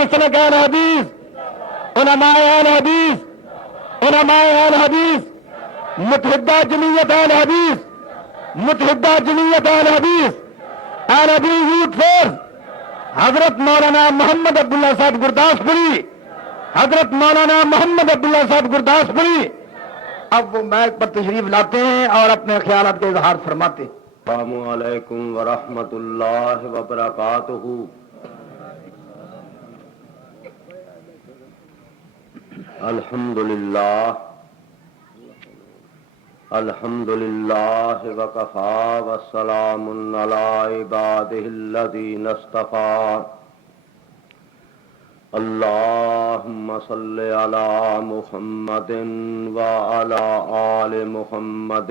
مسلک اہل حدیث، علماء اہل حدیث، علماء اہل حدیث، متحدہ جمعیت اہل حدیث، متحدہ جمعیت اہل حدیث، اہل حدیث یوتھ فورس، حضرت مولانا محمد عبداللہ صاحب گرداسپوری، حضرت مولانا محمد عبداللہ صاحب گرداسپوری اب وہ مائک پر تشریف لاتے ہیں اور اپنے خیالات کا اظہار فرماتے ہیں۔ السلام علیکم ورحمۃ اللہ وبرکاتہ۔ الحمدللہ الحمدللہ وکفی وسلام علی عبادہ الذین اصطفی۔ اللہم صل علی محمد وعلی آل محمد۔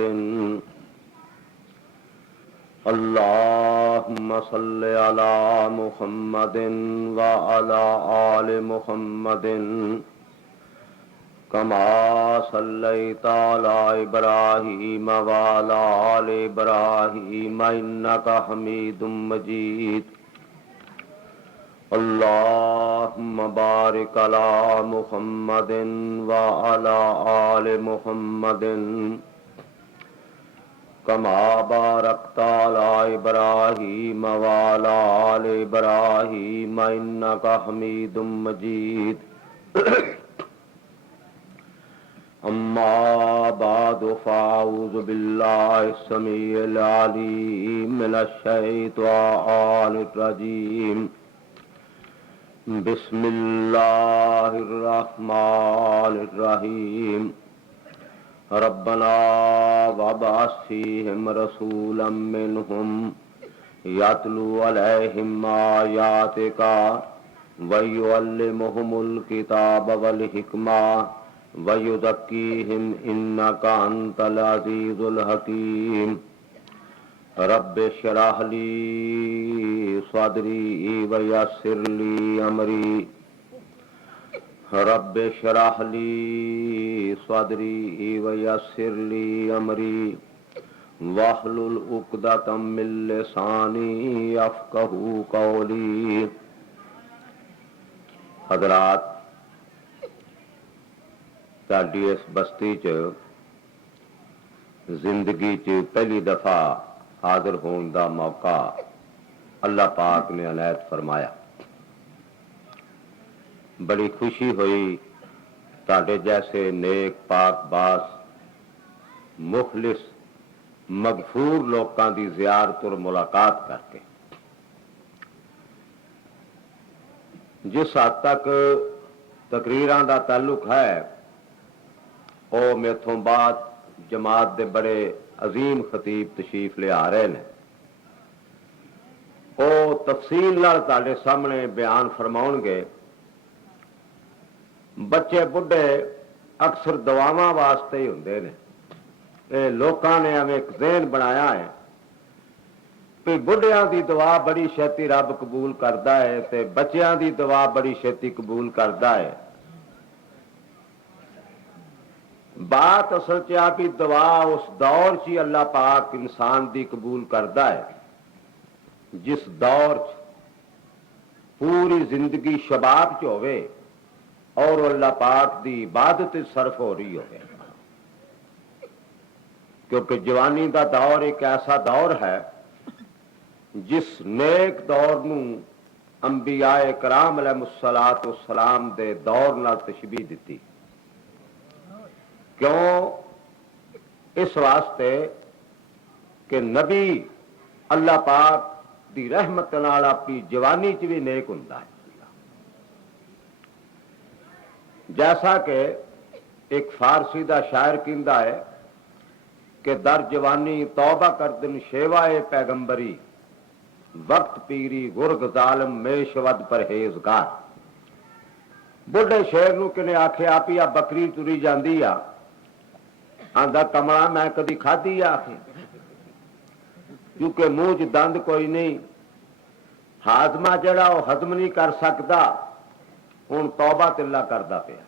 اللہم صل علی محمد وعلی آل محمد کما صلیت علی ابراہیم وعلی آل ابراہیم انک حمید مجید۔ اللہم بارک علی محمد وعلی آل محمد کما بارکت علی ابراہیم وعلی آل ابراہیم انک حمید مجید۔ اما بعد فاعوذ باللہ السمیع العلیم من الشیطان الرجیم۔ بسم اللہ الرحمن الرحیم۔ ربنا وابعث فیہم رسولا منہم یتلو علیہم آیاتک ویعلمہم الکتاب والحکمہ وَيُزَكِّيهِمْ إِنَّكَ أَنْتَ الْعَزِيزُ الْحَكِيمُ۔ رَبِّ اشْرَحْ لِي صَدْرِي وَيَسِّرْ لِي أَمْرِي رَبِّ اشْرَحْ لِي صَدْرِي وَيَسِّرْ لِي أَمْرِي وَاحْلُلْ عُقْدَةً مِّن لِّسَانِي يَفْقَهُوا قَوْلِي۔ حضرات، ساڈی اس بستی چ زندگی چ پہلی دفعہ حاضر ہون دا موقع اللہ پاک نے عنایت فرمایا۔ بڑی خوشی ہوئی تاڈے جیسے نیک پاک باز مخلص مغفور لوکاں دی زیارت اور ملاقات کر کے۔ جس حد تک تقریراں دا تعلق ہے او میتھوں بعد جماعت دے بڑے عظیم خطیب تشریف لے آ رہے ہیں، او تفصیل نال تہاڈے سامنے بیان فرماؤن گے۔ بچے بڈھے اکثر دعاواں واسطے ہی ہوندے نے، اے لوکاں نے ہمیں ایک ذہن بنایا ہے کہ بڈھیاں دی دعا بڑی چھتی رب قبول کردا ہے تے بچیاں دی دعا بڑی چھتی قبول کردا ہے۔ بات اصل چ آپ دعا اس دور چ اللہ پاک انسان دی قبول کردا ہے جس دور چ پوری زندگی شباب چ ہوئے اور اللہ پاک دی عبادت صرف ہو رہی ہوئے، کیونکہ جوانی دا دور ایک ایسا دور ہے جس نیک دور نو انبیاء کرام علیہ السلام دے دور نال تشبیہ دیتی۔ کیوں؟ اس واسطے کہ نبی اللہ پاک دی رحمت نال اپنی جوانی چ بھی نیک ہوندا ہے۔ جیسا کہ ایک فارسی دا شاعر کہندا ہے کہ در جوانی توبہ کردن شیوائے پیغمبری وقت پیری گرگ ظالم میں شود پرہیزگار۔ بڈھے شیر نو کنے آکھے آپ ہی بکری تری جاندی آ، آندا کملا میں کدی کھادی آخے، کیونکہ منہ چ دند کوئی نہیں، ہاضمہ جڑا وہ ہضم نہیں کر سکتا، ہوں توبہ تلا کردا پیا۔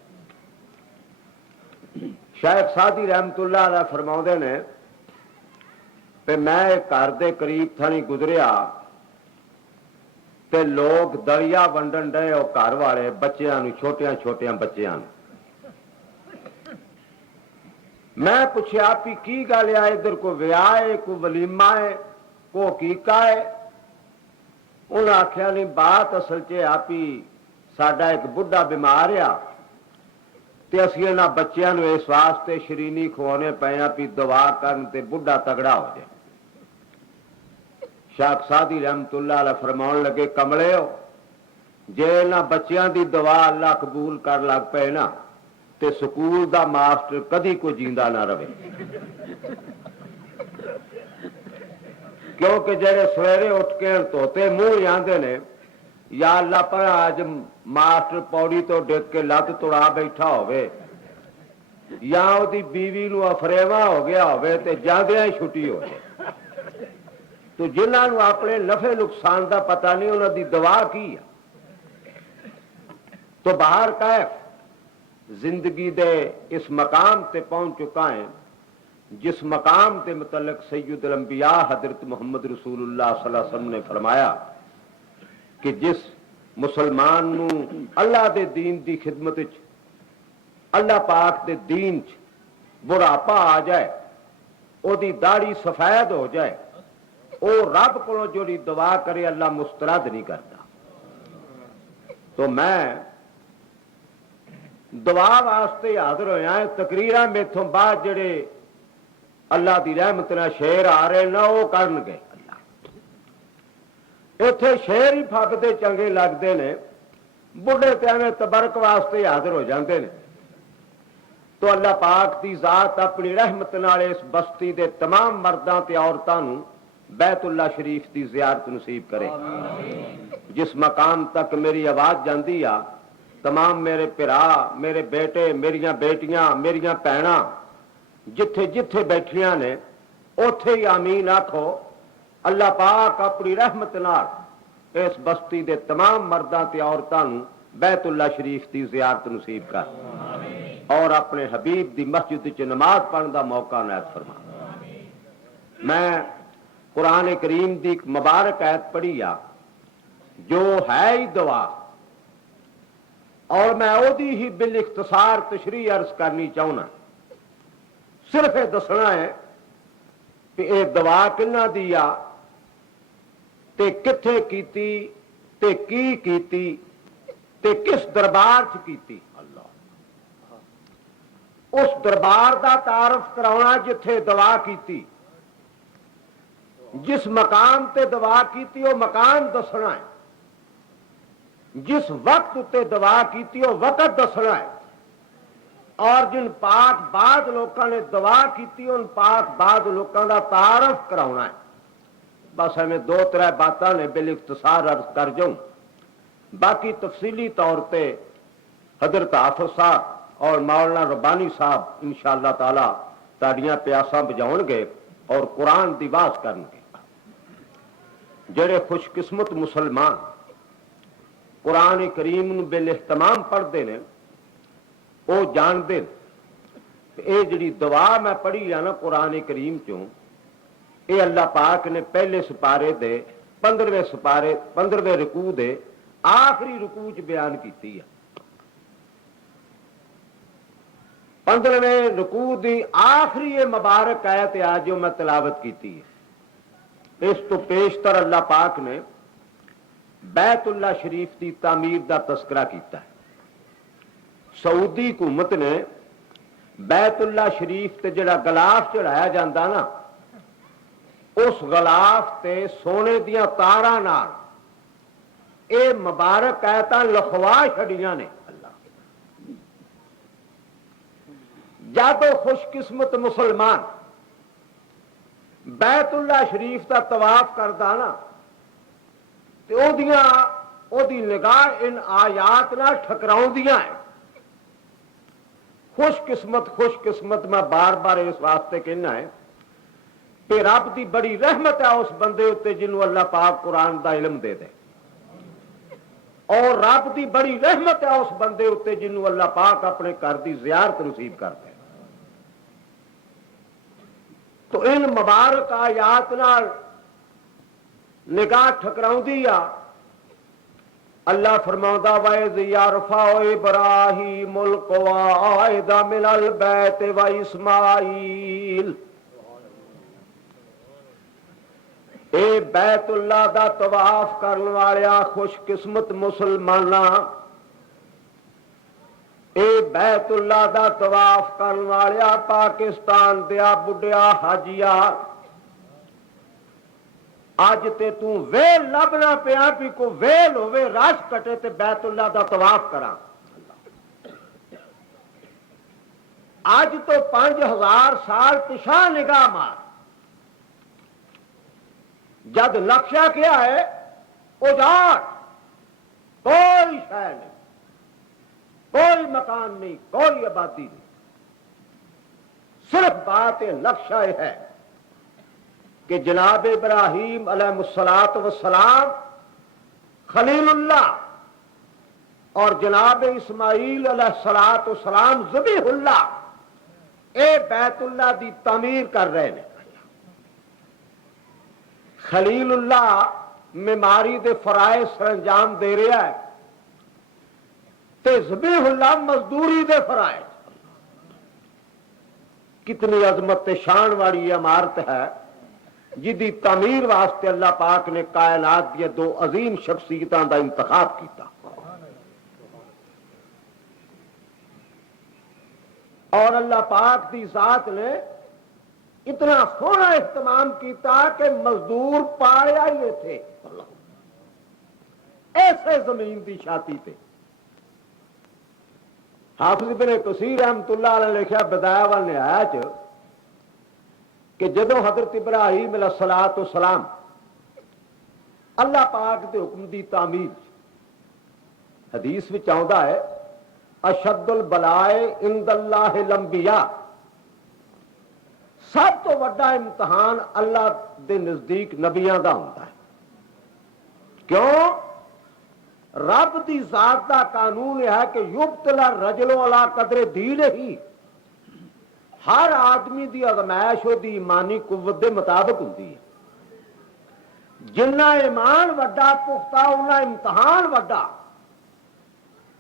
شیخ سعدی رحمت اللہ علیہ فرماؤندے نے کہ میں گھر دے قریب تھانی گزریا تے لوگ دریا ونڈن ڈے اور گھر والے بچیاں نوں چھوٹیاں چھوٹیاں بچیاں نوں میں پوچھا بھی کی گل ہے ادھر کو ویاہ ہے کو ولیمہ ہے کو حقیقہ ہے انہیں آخیا نہیں بات اصل چ آپ ہی ساڈا ایک بڑھا بیمار آ تے اسی انہاں بچیاں نوں اس واسطے شرینی کھوانے پے ہاں بھی دعا کرن تے بڑھا تگڑا ہو جائے شاخ سادی رحمت اللہ علیہ فرماؤن لگے کملے ہو جے انہاں بچیاں دی دعا اللہ قبول کر لگ پے نا تے سکول دا ماسٹر کدی کوئی جیندا نہ رہے کیونکہ جڑے سویرے اٹھ کے توتے منہ آندے نے یا اللہ پر آج ماسٹر پوڑی تو ڈگ کے لت توڑا بیٹھا ہوئے یا وہی بیوی نو افریوا ہو گیا ہوئے تے جاندیاں ہی چھٹی ہو جائے تو جنہاں نو اپنے نفع نقصان دا پتہ نہیں انہاں دی دعا کی ہے تو باہر کیف زندگی دے اس مقام تے پہنچ چکا ہے جس مقام تے متعلق سید الانبیاء حضرت محمد رسول اللہ صلی اللہ علیہ وسلم نے فرمایا کہ جس مسلمان نو اللہ دے دین دی خدمت وچ اللہ پاک دے دین چ بڑھاپا آ جائے او دی داڑھی سفید ہو جائے او رب کو جوڑی دعا کرے اللہ مسترد نہیں کرتا تو میں دعا واسطے حاضر ہویا ہے تقریراں میتھوں بعد جڑے اللہ دی رحمت نال شعر آ رہے نا وہ کرن گے اتنے شعر ہی پھکتے چنگے لگتے ہیں بڑھے پیانے تبرک واسطے حاضر ہو جاندے نے تو اللہ پاک دی ذات اپنی رحمت نال اس بستی دے تمام مرداں تے عورتاں نوں بیت اللہ شریف دی زیارت نصیب کرے جس مقام تک میری آواز جاندی آ تمام میرے پرا میرے بیٹے میریاں بیٹیاں میریاں بھیناں جتھے جتھے بیٹھیاں نے اوتھے ہی آمین آکھو اللہ پاک اپنی رحمت نال اس بستی دے تمام مرداں تے عورتاں نوں بیت اللہ شریف دی زیارت نصیب کر اور اپنے حبیب دی مسجد وچ نماز پڑھن دا موقع عنایت فرما میں قرآن کریم دی ایک مبارک آیت پڑھی آ جو ہے ہی دعا اور میں او دی ہی بالاختصار تشریح عرض کرنی چاہنا صرف یہ دسنا ہے کہ یہ دعا کنہ دیا تے کتھے کیتی تے کی کیتی تے کس دربار چ کیتی اس دربار دا تعارف کراؤنا جتھے دعا کیتی جس مقام تے دعا کیتی وہ مقام دسنا ہے جس وقت تے دعا کیتی وہ وقت دسنا ہے اور جن پاک بعد لوگوں نے دعا کیتی ان پاک بعد لوگوں کا تعارف کراؤنا ہے بس ہمیں دو ترے باتاں نے بالاختصار عرض کر جاؤں باقی تفصیلی طور پہ حضرت حافظ صاحب اور مولانا ربانی صاحب انشاءاللہ تعالی تاڑیاں پیاساں بجاؤن گے اور قرآن دی واز کرن گے جڑے خوش قسمت مسلمان قرآن کریم بالاہتمام پڑھتے ہیں وہ جانتے یہ جڑی دعا میں پڑھی ہے نا قرآن کریم چوں یہ اللہ پاک نے پہلے سپارے دے 15ویں سپارے 15ویں رکوع دے آخری رکوع چ بیان کیتی ہے 15ویں رکوع دی آخری یہ مبارک آیت آ جو میں تلاوت کیتی ہے اس تو پیشتر اللہ پاک نے بیت اللہ شریف دی تعمیر دا تذکرہ کیتا ہے سعودی حکومت نے بیت اللہ شریف تے جڑا غلاف چڑھایا جاندہ نا اس غلاف تے سونے دیاں تاراں نال اے مبارک آیتاں لکھوا چھڑیاں نے جب خوش قسمت مسلمان بیت اللہ شریف کا طواف کردا نا تے او دی نگاہ ان آیات نال ٹھکراؤندیاں ہیں خوش قسمت میں بار بار اس واسطے کہنا ہے کہ رب دی بڑی رحمت ہے اس بندے اتنے جنہوں اللہ پاک قرآن دا علم دے دے اور رب دی بڑی رحمت ہے اس بندے اتنے جنہوں اللہ پاک اپنے گھر دی زیارت نصیب کر دے تو ان مبارک آیات نال نگاہ ٹھکراؤندی آ اللہ فرماؤں وَإِذْ يَرْفَعُ إِبْرَاهِيمُ الْقَوَاعِدَ مِنَ الْبَيْتِ وَإِسْمَاعِیل، اے بیت اللہ دا طواف کرن والیا خوش قسمت مسلماناں، اے بیت اللہ دا طواف کرن والیا پاکستان دیا بڈیا حاجیا، اج تے تو ویل لبنا پیا بھی کو ویل ہوئے رش کٹے تے بیت اللہ دا طواف کراں۔ اج تو 5000 سال پچھا نگاہ مار، جد نقشہ کیا ہے اجاڑ، کوئی شے نہیں، کوئی مکان نہیں، کوئی آبادی نہیں، صرف بات نقشہ ہے کہ جناب ابراہیم علیہ الصلوۃ والسلام خلیل اللہ اور جناب اسماعیل علیہ الصلوۃ والسلام ذبیح اللہ اے بیت اللہ دی تعمیر کر رہے ہیں۔ خلیل اللہ معماری دے فرائض سر انجام دے رہا ہے تے ذبیح اللہ مزدوری دے فرائض۔ کتنی عظمت تے شان والی عمارت ہے جدی تعمیر واسطے اللہ پاک نے کائنات دیا دو عظیم شخصیتاں دا انتخاب کیتا، اور اللہ پاک دی ذات نے اتنا سونا اہتمام کیتا کہ مزدور پایا ہی تھے ایسے زمین دی چھاتی تے۔ حافظ ابن کثیر رحمۃ اللہ علیہ نے لکھا بدایہ والنہایہ چ کہ جدو حضرت ابراہیم علیہ الصلوۃ والسلام اللہ پاک دے حکم دی تعمیر، حدیث وچ آوندا ہے اشد البلائے عند اللہ الانبیاء، سب تو بڑا امتحان اللہ دے نزدیک نبیاں دا ہوندا ہے۔ کیوں؟ رب دی ذات دا قانون یہ ہے کہ یبتلا الرجل علی قدر دینہ، ہر آدمی دی ازمائش دی ایمانی قوت دے مطابق ہوندی ہے۔ جنہ ایمان وڈا پختہ انہا امتحان وڈا،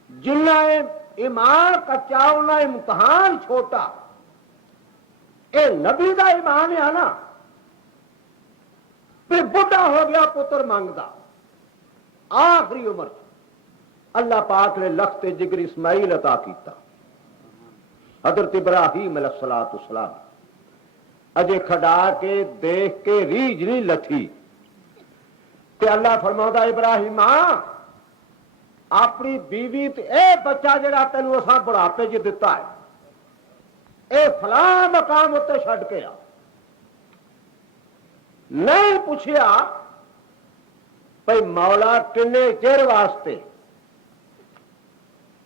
جنہ ایمان کچا انہا امتحان چھوٹا۔ اے نبی دا ایمان ہے نا، پھر بڑھا ہو گیا پتر مانگدا، آخری عمر اللہ پاک نے لخت جگر اسماعیل عطا کیتا۔ حضرت ابراہیم علیہ الصلوۃ والسلام اجے کھڈا کے دیکھ کے ریج نہیں لتھی تے اللہ فرماؤندا ابراہیم اپنی بیوی تے اے بچہ جڑا تینوں اساں بڑھاپے چ دتا ہے اے فلاں مقام اتنے چھڈ کے آ۔ نہیں پوچھیا بھئی مولا کنے چیر واسطے،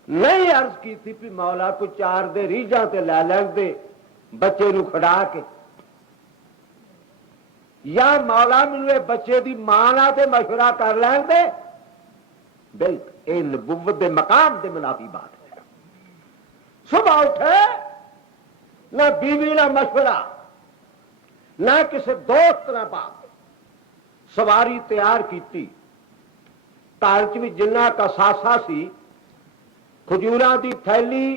نہیں عرض کی تھی پی مولا کو 4 دے ریجاں تے لے لین دے بچے نو کھڑا کے، یا مولا مینوں بچے دی ماں نال تے مشورہ کر لین دے۔ بالکل اے نبوت دے مقام دے منافی بات ہے۔ صبح اٹھے نہ بیوی نہ مشورہ، نہ کسی دوست نہ بات، سواری تیار کیتی، کالچ بھی جنہ کا ساسا سی، کھجوراں دی تھیلی،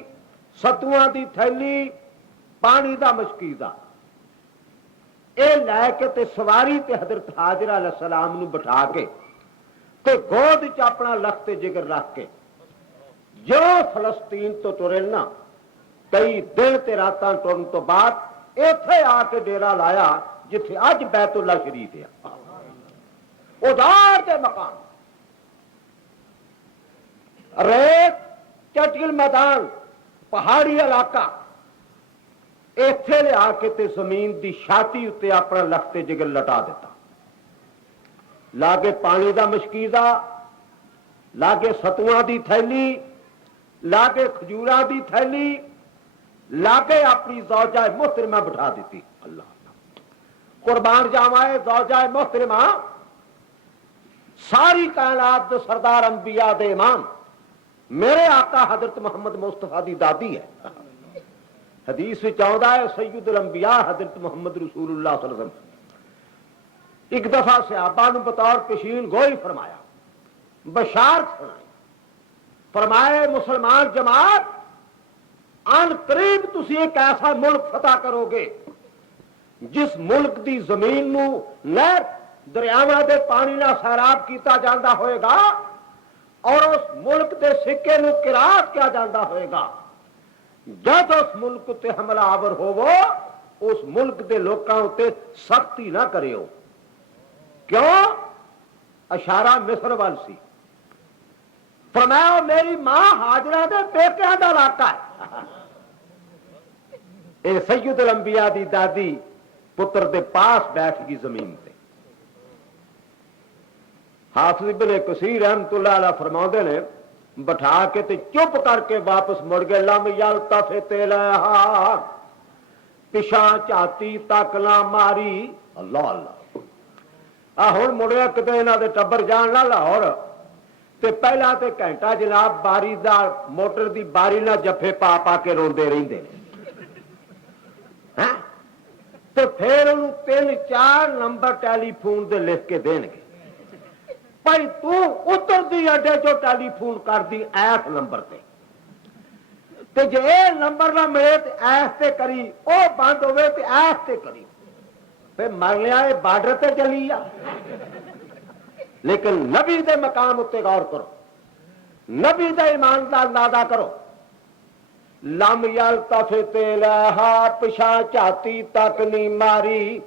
ستواں دی تھیلی، پانی دا مشکیزہ، اے لے کے تے سواری تے حضرت حاجرہ علیہ السلام نو بٹھا کے تے گود چ اپنا لخت جگر رکھ کے جو فلسطین تو ٹرے نا، کئی دن تے راتاں ٹرن تو بعد ایتھے آ کے ڈیرا لایا جتھے اج بیت اللہ شریف ہے، ادار دے مقام، ریت چٹل میدان، پہاڑی علاقہ، ایتھے لے آ کے تے زمین دی چھاتی اتے اپنا لخت جگر لٹا دیتا، لاگے پانی دا مشکیزہ، لاگے ستواں دی تھیلی، لاگے کھجوراں دی تھیلی، لاگے اپنی زوجہ محترمہ بٹھا دیتی۔ اللہ قربان جاوائے زوجہ محترمہ ساری کائنات دے سردار انبیاء دے امام میرے آقا حضرت محمد مصطفیٰ دی دادی ہے۔ حدیث وچ آوندا ہے سید الانبیاء حضرت محمد رسول اللہ صلی اللہ علیہ وسلم ایک دفعہ صحابہ نو بطور پیشین گوئی فرمایا، بشارت سنائی، فرمائے مسلمان جماعت آن قریب تسی ایک ایسا ملک فتح کرو گے جس ملک دی زمین نو نہر دریاواں دے پانی نال سیراب کیتا جاندا ہوئے گا اور اس ملک دے سکے نو قرات کیا جاندا ہوئے گا، جب اس ملک تے حملہ آور ہوو اس ملک دے لوکاں تے سختی نہ کریو، کیوں؟ اشارہ مصر وال سی، فرمایا میری ماں ہاجرہ دے پیکیاں دا علاقہ ہے، اے سید الانبیاء دی دادی پتر دے پاس بیٹھ گئی زمین تے۔ حافظ ابن کثیر رحمت اللہ علیہ فرماؤندے نے بٹھا کے تے چپ کر کے واپس مڑ گئے، لم یلتفت الیہا، پچھاں چاتی تک نہ ماری، اللہ اللہ۔ ہن مڑیا کتے انہاں دے ٹبر جان لا لاہور تے پہلا تے گھنٹہ جناب باری دا موٹر دی باری نہ جفے پا پا کے روندے رہندے نے، تے پھر انہوں 3-4 نمبر ٹیلی فون دے لکھ کے دین گے، بھائی تو اتر دی اڈے جو ٹیلی فون کر دی ایس نمبر تے جے اے نمبر نہ ملے تے ایس تے کری، او بند ہوئے تے ایس تے کری، پھر مر لیا اے بارڈر تے چلی آ۔ لیکن نبی دے مقام اتے غور کرو، نبی دے ایمان دا اندازہ کرو، لم یلتفت الیہا، پچھا چاتی تک نہیں ماری،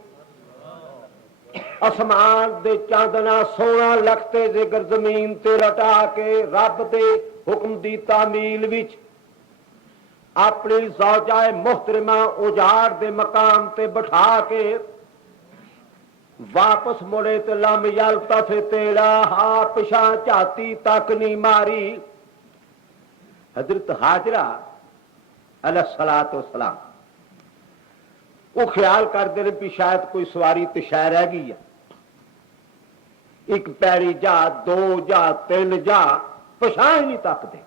اسمان دے چاندنا سونا لکھتے ذکر زمین تے رٹا کے رب دے حکم دی تعمیل وچ اپنی زوجہ محترمہ اجاڑ دے مقام تے بٹھا کے واپس مڑے تے لم یلتفت الیہا، پچھا چاتی تک نہیں ماری۔ حضرت ہاجرہ علیہ الصلوۃ والسلام وہ خیال کرتے رہے بھی شاید کوئی سواری تے شہ رہ گئی ہے، ایک پیڑی جا، 2 جا، 3 جا، پچھاں ہی نہیں تکتے۔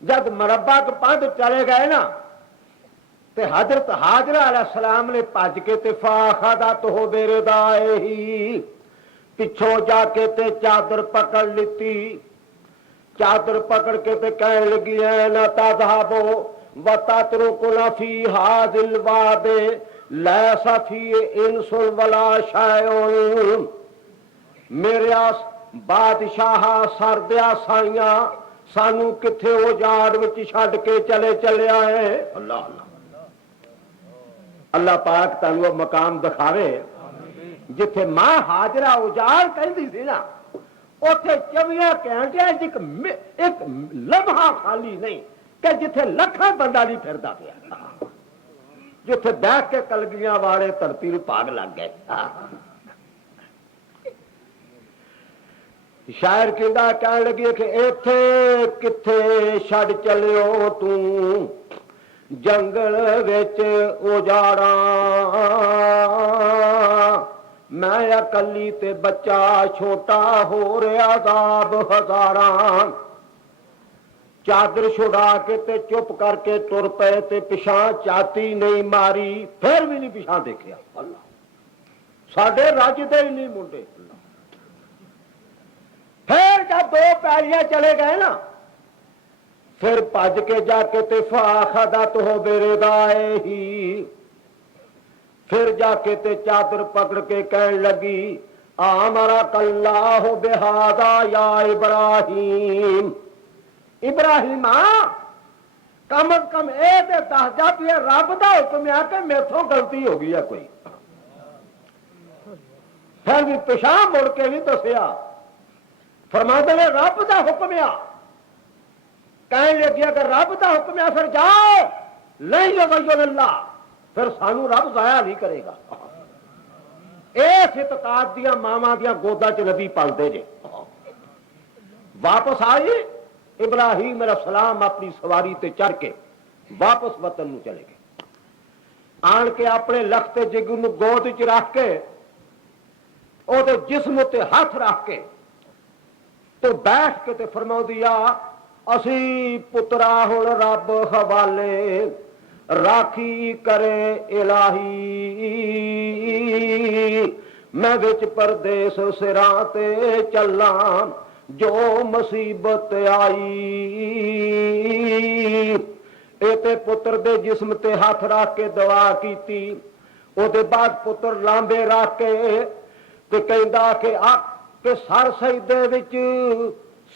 جب مربع کے 5 چلے گئے نا تے حضرت ہاجرہ علیہ السلام نے بھج کے تے فاخذتہ بردائہ، پچھوں جا کے تے چادر پکڑ لیتی، چادر پکڑ کے تے کہنے لگی این تذهبوا وتتركنا في هذا الوادي ليس فيه انس ولا شيء، میرے بادشاہ سردیا سائیاں سانو کتھے اجاڑ وچ چھڈ کے چلے آئے۔ اللہ اللہ، اللہ پاک تانوں مقام دکھاوے جتھے ماں ہاجرہ اجاڑ کہندی سی نا، اوتھے 24 گھنٹے ایک لمحہ خالی نہیں کہ جتھے لکھاں بندہ نہیں پھردا پیا، جتھے بیٹھ کے کلگیاں والے دھرتی نوں پاگ لگ گئے۔ شاعر کہندا کہنے لگی کہ ایتھے کتھے چھڈ چلیو توں جنگل وچ اجاڑاں، میں اکلی تے بچہ چھوٹا ہو رہا عذاب ہزاراں، چادر چھڑا کے تے چپ کر کے ٹر پے تے پچھاں چاتی نہیں ماری، پھر بھی نہیں پچھاں دیکھیا۔ اللہ ساڈے رج دے ہی نہیں منڈے۔ پھر جب 2 پیڑیاں چلے گئے نا پھر بھج کے جا کے تے فاخذتہ بردائہ، پھر جا کے تے چادر پکڑ کے کہنے لگی آمرک اللہ بہذا یا ابراہیم، ابراہیم کم از کم اے تے دس جا بھی رب دا حکم ہے کہ میتھوں غلطی ہو گئی ہے کوئی، پھر بھی پچھاں مڑ کے بھی دسیا، فرماتے نے رب دا حکم ہے، کہنے لگی اگر رب دا حکم ہے پھر جاؤ، نہیں یغیر اللہ، پھر سانو رب ضائع نہیں کرے گا۔ اس اعتقاد دیا ماواں دیا گودا چ نبی پلتے جے۔ واپس آئی ابراہیم علیہ السلام اپنی سواری تے چڑھ کے واپس وطن نو چلے گئے، آن کے اپنے لختے جگر نو گود چ رکھ کے او دے جسم تے ہاتھ رکھ کے تو بیٹھ کے تے فرما دیا اسی پترا ہن رب حوالے، راکھی کرے الہی، میں وچ پردیس سراں تے چلاں جو مصیبت آئی اے تے پتر دے جسم تے ہاتھ رکھ کے دعا کیتی او دے بعد پتر لامبے رکھ کے تے کہندا کہ سر سجدے وچ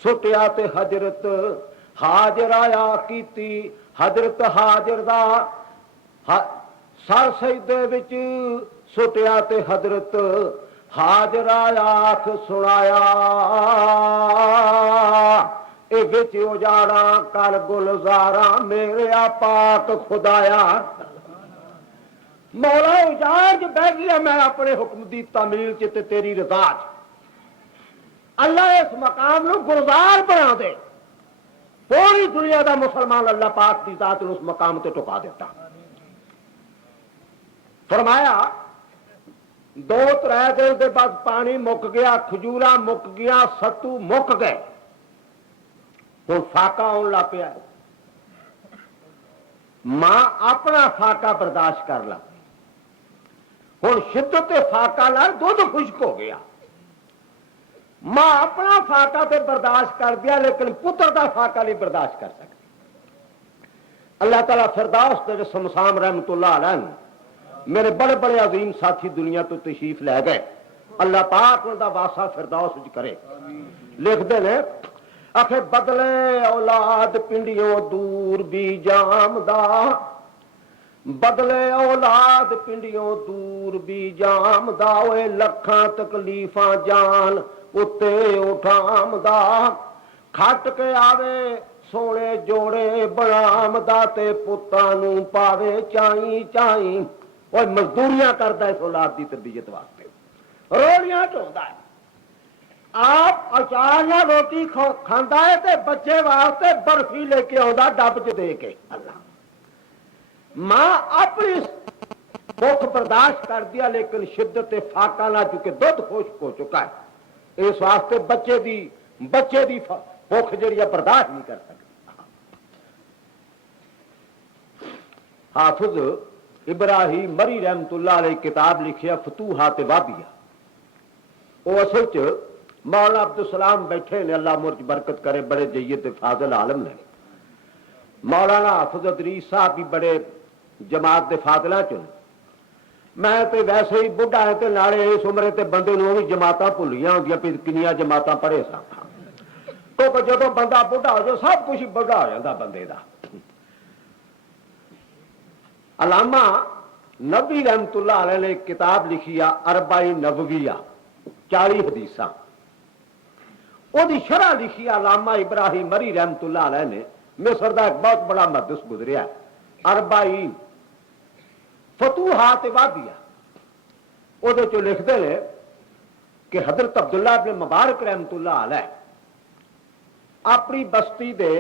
سٹیا تے حضرت حاضر آیا کیتی حضرت حاضر دا سر سجدے وچ سٹیا تے حضرت حاضر آیا آنکھ سنایا اے وچ اجاڑا کر گلزاراں میرے پاک خدایا مولا اجاڑ جو بیٹھ گیا میں اپنے حکم دی تعمیل چ تے تیری رضا چ اللہ اس مقام نو گلزار بنا دے پوری دنیا دا مسلمان اللہ پاک دی ذات نو اس مقام تے ٹکا دیتا فرمایا 2-3 دن دے بعد پانی مک گیا کھجورا مک گیا ستو مک گئے ہوں فاقہ آن لگ پیا ماں اپنا فاقہ برداشت کر لا ہوں شدت فاقہ نال دودھ خشک ہو گیا ماں اپنا فاقہ تے برداشت کر دیا لیکن پتر دا فاقہ نہیں برداشت کر سکتی اللہ تعالیٰ فردوس دے سمسام رحمت اللہ علیہ میرے بڑے بڑے عظیم ساتھی دنیا تو تشریف لے گئے اللہ پاک ان دا واسطہ فردوس وچ کرے لکھتے ہیں آخر بدلے اولاد پنڈیوں دور بھی جامدا بدلے اولاد پنڈیوں دور بھی جامدا اوے لکھاں تکلیفاں جان اتے اٹھامدا کھٹ کے آوے سونے جوڑے بنامدا تے پتاں نوں پاوے چائیں چائیں اور مزدوریاں کرتا ہے اس اولاد کی تربیت واسطے روڑیاں چاہتا ہے آپ اچار نہ روٹی کھانا ہے تے بچے واسطے برفی لے کے آتا ڈب چ دے کے اللہ ماں اپنی بھوک برداشت کر دیا لیکن شدت فاقہ نہ چکے دودھ خشک ہو چکا ہے اس واسطے بچے دی بھوک جڑی برداشت نہیں کر سکتی حافظ ابراہیم مری رحمت اللہ علیہ کتاب لکھیا فتوحات وابیہ وہ اصل چ مولانا عبدالسلام بیٹھے نے اللہ مرچ برکت کرے بڑے جید فاضل عالم نے مولانا حافظ ادریس صاحب بھی بڑے جماعت دے فاضلہ چ میں تے ویسے ہی بڑھا ہے تے نالے اس عمرے تے بندے نوں بھی جماعتاں بھلیاں ہوندیاں پھر کنیاں جماعتاں پڑھے سا کیونکہ جدوں بندہ بڑھا ہو جائے سب کچھ بڑھا ہو جاتا بندے دا علامہ نبی رحمت اللہ علیہ نے ایک کتاب لکھی اربعین نبویہ 40 حدیثاں وہ شرح لکھی علامہ ابراہیم مری رحمت اللہ علیہ نے مصر دا ایک بہت بڑا محدث گزریا اربعین فتوحات وابیہ وہ لکھتے ہیں کہ حضرت عبداللہ ابن مبارک رحمت اللہ علیہ اپنی بستی دے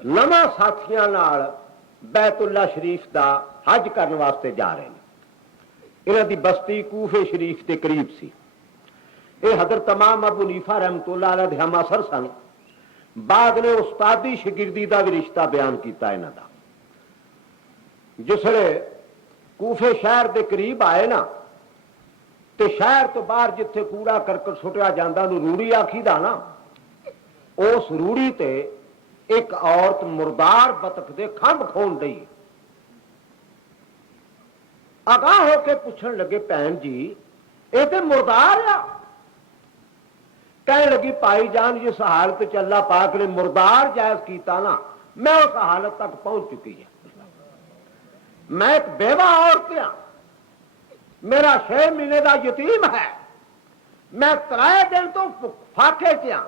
نواں ساتھیاں نال بیت اللہ شریف دا حج کرنے واسطے جا رہے ہیں انہاں دی بستی کوفے شریف کے قریب سی یہ حضرت امام ابو حنیفہ رحمت اللہ علیہ دے ہم اثر سن بعد نے استادی شگردی دا بھی رشتہ بیان کیتا انہاں دا جسے کوفے شہر دے قریب آئے نا تے شہر تو باہر جتھے کوڑا کرکٹ سٹیا جاندہ نو روڑی آکھی دا نا اس روڑی تے ایک عورت مردار بطخ دے کھمب کھون رہی آگاہ ہو کے پوچھن لگے بہن جی یہ تو مردار آ کہنے لگی پائی جان جس حالت چ اللہ پاک نے مردار جائز کیتا نا میں اس حالت تک پہنچ چکی ہے میں ایک بیوہ عورت ہاں میرا 6 مہینے کا یتیم ہے میں 3 دن تو فاقے چ ہاں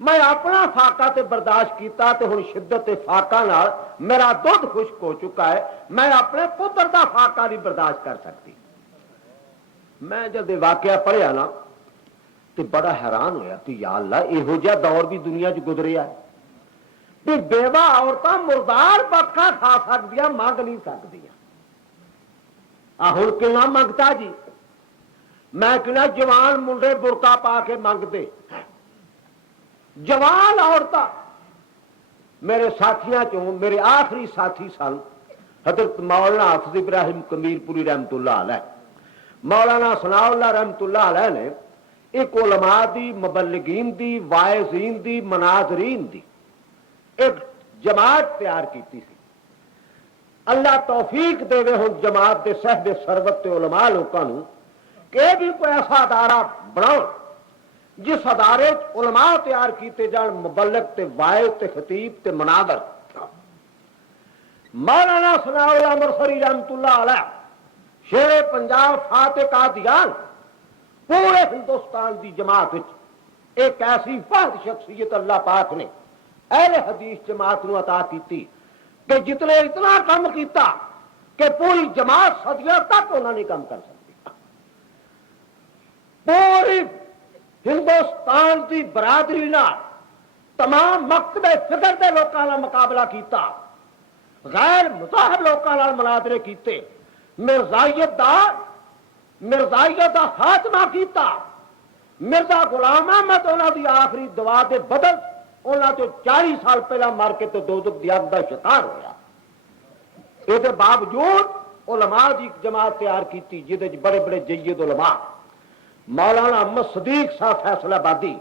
میں اپنا فاقہ تے برداشت کیتا تے ہن شدت فاقہ نال میرا دودھ خشک ہو چکا ہے میں اپنے پتر دا فاقہ نہیں برداشت کر سکتی میں جب واقعہ پڑھیا نا تو بڑا حیران ہویا کہ یا اللہ یہو جہا دور بھی دنیا چ گزریا ہے کہ بیوہ عورتاں مردار بکھا کھا سکدیاں منگ نہیں سکدیاں ہن کنا منگتا جی میں کہنا جوان منڈے برقع پا کے منگتے جوان عورتاں میرے ساتھیاں چوں میرے آخری ساتھی سن حضرت مولانا حافظ ابراہیم کمیر پوری رحمت اللہ علیہ مولانا ثناء اللہ رحمت اللہ علیہ نے ایک علماء دی، مبلغین دی، واعظین دی، مناظرین دی ایک جماعت تیار کیتی سی۔ اللہ توفیق دے ہوں جماعت دے صاحب ثروت تے علماء لوکاں نوں کہ بھی کوئی ایسا ادارہ بناؤ جس ادارے علماء تیار کیتے جان، مبلغ تے واعظ تے خطیب تے مناظر۔ مولانا ثناء اللہ مرسری رحمت اللہ علیہ شیر پنجاب فاتح قادیان پورے ہندوستان دی جماعت ایک ایسی فہد شخصیت اللہ پاک نے اہل حدیث جماعت نو عطا کیتی کہ جتنے اتنا کم کیتا کہ پوری جماعت صدیوں تک انہوں نے کم کر سکتی۔ پوری ہندوستان کی برادری نال تمام مکتب فکر کے لوگوں کا مقابلہ کیتا، غیر مذاہب لوگوں نال مناظرے کیتے، مرزائیت دا خاتمہ کیتا۔ مرزا غلام احمد انہوں دی آخری دعا دے بدل انہوں تو 40 سال پہلا مر کے تو دوزخ دی اگ دا شکار ہویا۔ یہ باوجود علماء دی جماعت تیار کیتی جہدے بڑے بڑے جید علماء، مولانا احمد صدیق صاحب فیصلہ آبادی،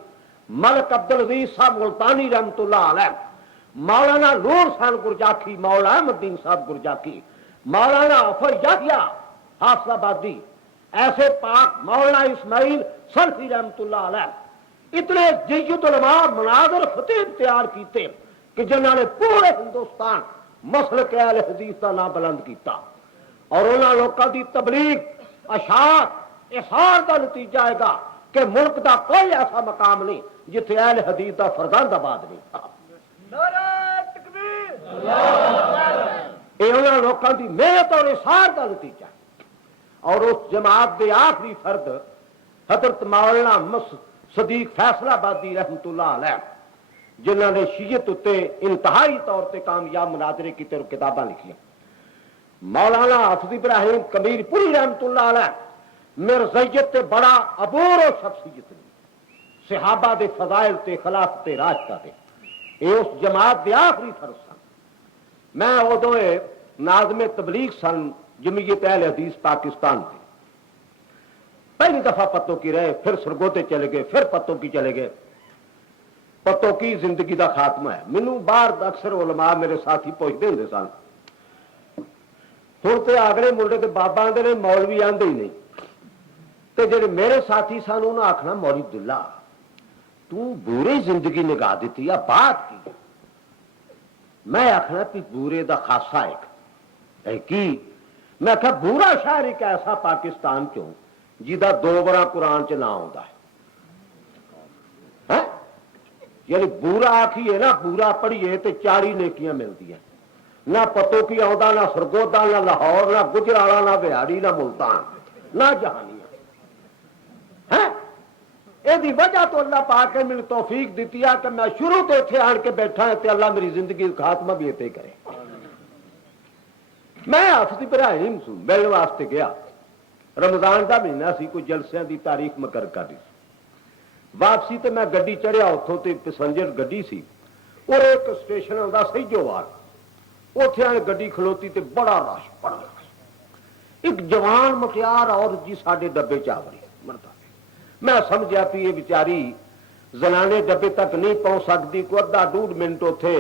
ملک عبدالعزیز صاحب ملتانی رحمت اللہ علیہ، مولانا نور حسین گرجاکی، مولانا احمد دین صاحب گرجاکی، مولانا افر یحییٰ حافظ آبادی، ایسے پاک مولانا اسماعیل سلفی رحمت اللہ علیہ، اتنے جید علماء مناظر خطیب تیار کیتے کہ جنہوں نے پورے ہندوستان مسلک اہل حدیث کا نام بلند کیتا، اور انہوں لوگوں کی تبلیغ اشاعت اثار کا نتیجہ آئے گا کہ ملک دا کوئی ایسا مقام نہیں جتھے اہل حدیث دا فرزند آباد نہیں تھا۔ نعرہ تکبیر! یہ انہوں لوگوں کی محنت اور اثار کا نتیجہ ہے۔ اور اس جماعت دے آخری فرد حضرت مولانا صدیق فیصلہ آبادی رحمت اللہ علیہ، جنہوں نے شیعت تے انتہائی طور تے کامیاب مناظرے کی طرف کتاباں لکھی۔ مولانا حافظ ابراہیم کبیر پوری رحمت اللہ علیہ مرزیت تے بڑا عبور و شخصیت نے، صحابہ دے فضائل تے خلافت راشدہ دے، یہ اس جماعت دے آخری فرد سن۔ میں ادو ناظم تبلیغ سن جمعیت اہل حدیث پاکستان تھی، پہلی دفعہ پتوں کی رہے، پھر سرگوتے چلے گئے، پھر پتوں کی چلے گئے۔ پتوں کی زندگی دا خاتمہ ہے۔ مینوں باہر اکثر علماء میرے ساتھی پوچھتے ہوں سن، ہوں تو اگلے منڈے کے بابا آدھے نے مولوی آدھے ہی نہیں، تو جڑے میرے ساتھی سن انہوں نے آخنا مولوی عبداللہ تو بورے زندگی نگاہ دیتی ہے بات کی۔ میں آخنا کہ بورے دا خاصا ایک کی میں آخیا بورا شہر ایک ایسا پاکستان چوں جہاں 2 بار قرآن چ نہ آتا ہے، یعنی بورا آخیے نا بورا پڑھیے تو 40 نیکیاں ملتی ہیں، نہ پتوں کی آتا، نہ سرگودا، نہ لاہور، نہ گجرالا، نہ بہاڑی، نہ ملتان، نہ جہانیاں۔ یہ وجہ تو اللہ پاک نے میری توفیق دیتی ہے کہ میں شروع تو اتنے آن کے بیٹھا ہے، اللہ میری زندگی خاتمہ بھی اتنے کرے۔ میں حافظ ابراہیم سوں ملنے واسطے گیا، رمضان کا مہینہ سی، کوئی جلسے کی تاریخ مقرر کر رہی سی۔ واپسی تے میں گڈی چڑھیا، اتوں تے پیسنجر گڈی سی، اور ایک اسٹیشن آتا سیجووال، اتنے آ گڈی کھلوتی تے بڑا رش، بڑا رش۔ ایک جوان مٹیار عورت جی ساڈے ڈبے چاوری مرتا، میں سمجھا بھی یہ بیچاری زنانے ڈبے تک نہیں پہنچ سکتی، کوئی ادھا 2 منٹ اتنے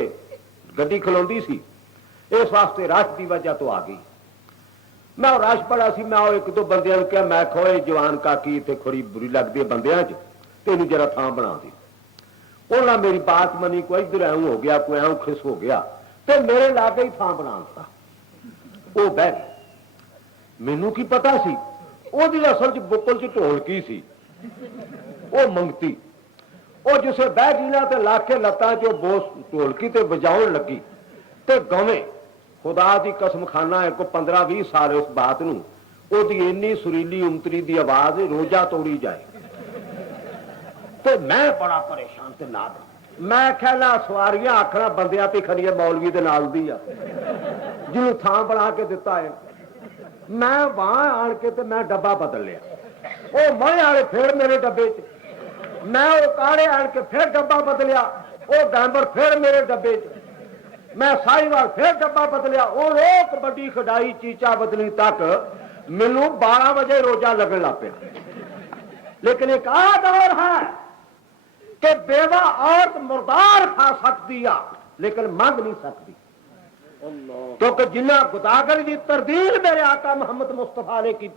گڈی کھلوندی سی، اس واسطے رش کی وجہ تو آ گئی۔ میں رش بڑا سی، میں 1-2 بندیاں نے کہا میں کھوئے جوان کاکی اتنے تھوڑی بری لگتی ہے بندیاں تینوں ذرا تھان بنا دی۔ انہوں نے میری بات منی، کوئی ادھر ایوں ہو گیا، کوئی ایوں خس ہو گیا، تو میرے لاگے ہی تھان بنا دیتا، وہ بہ گئی۔ مینوں کی پتا سی وہ اصل بکل چ ڈھولکی سی، وہ منگتی، وہ جسے بہ گئی نا تو لا کے لتاں چ بوس ڈھولکی تے بجاؤ لگی تے گویں خدا دی قسم کھانا ہے کو 15-20 سال اس بات نو او دی اینی سریلی امتری دی آواز روزہ توڑی جائے۔ تو میں بڑا پریشان تے نہ میں کہنا سواریاں آخنا بندیاں پہ کھڑی ہے مولوی دے نال دی جنوں تھان بنا کے دتا ہے۔ میں وہاں آن کے تے میں ڈبا بدل لیا، وہ میں والے پھر میرے ڈبے چ، میں وہ کاڑے آن کے پھر ڈبا بدلیا، وہ ڈیمبر پھر میرے ڈبے چ، میں سائی وال پھر ڈبا بدلیا، وہ روک بڑی کھڈائی چیچا بدلی تک مینوں 12 بجے روزہ لگن لگ پیا. لیکن ایک دور ہے کہ بیوہ عورت مردار کھا سکتی ہے لیکن منگ نہیں سکتی. کیونکہ جنہ گداگری کی تردیل میرے آقا محمد مصطفیٰ نے کی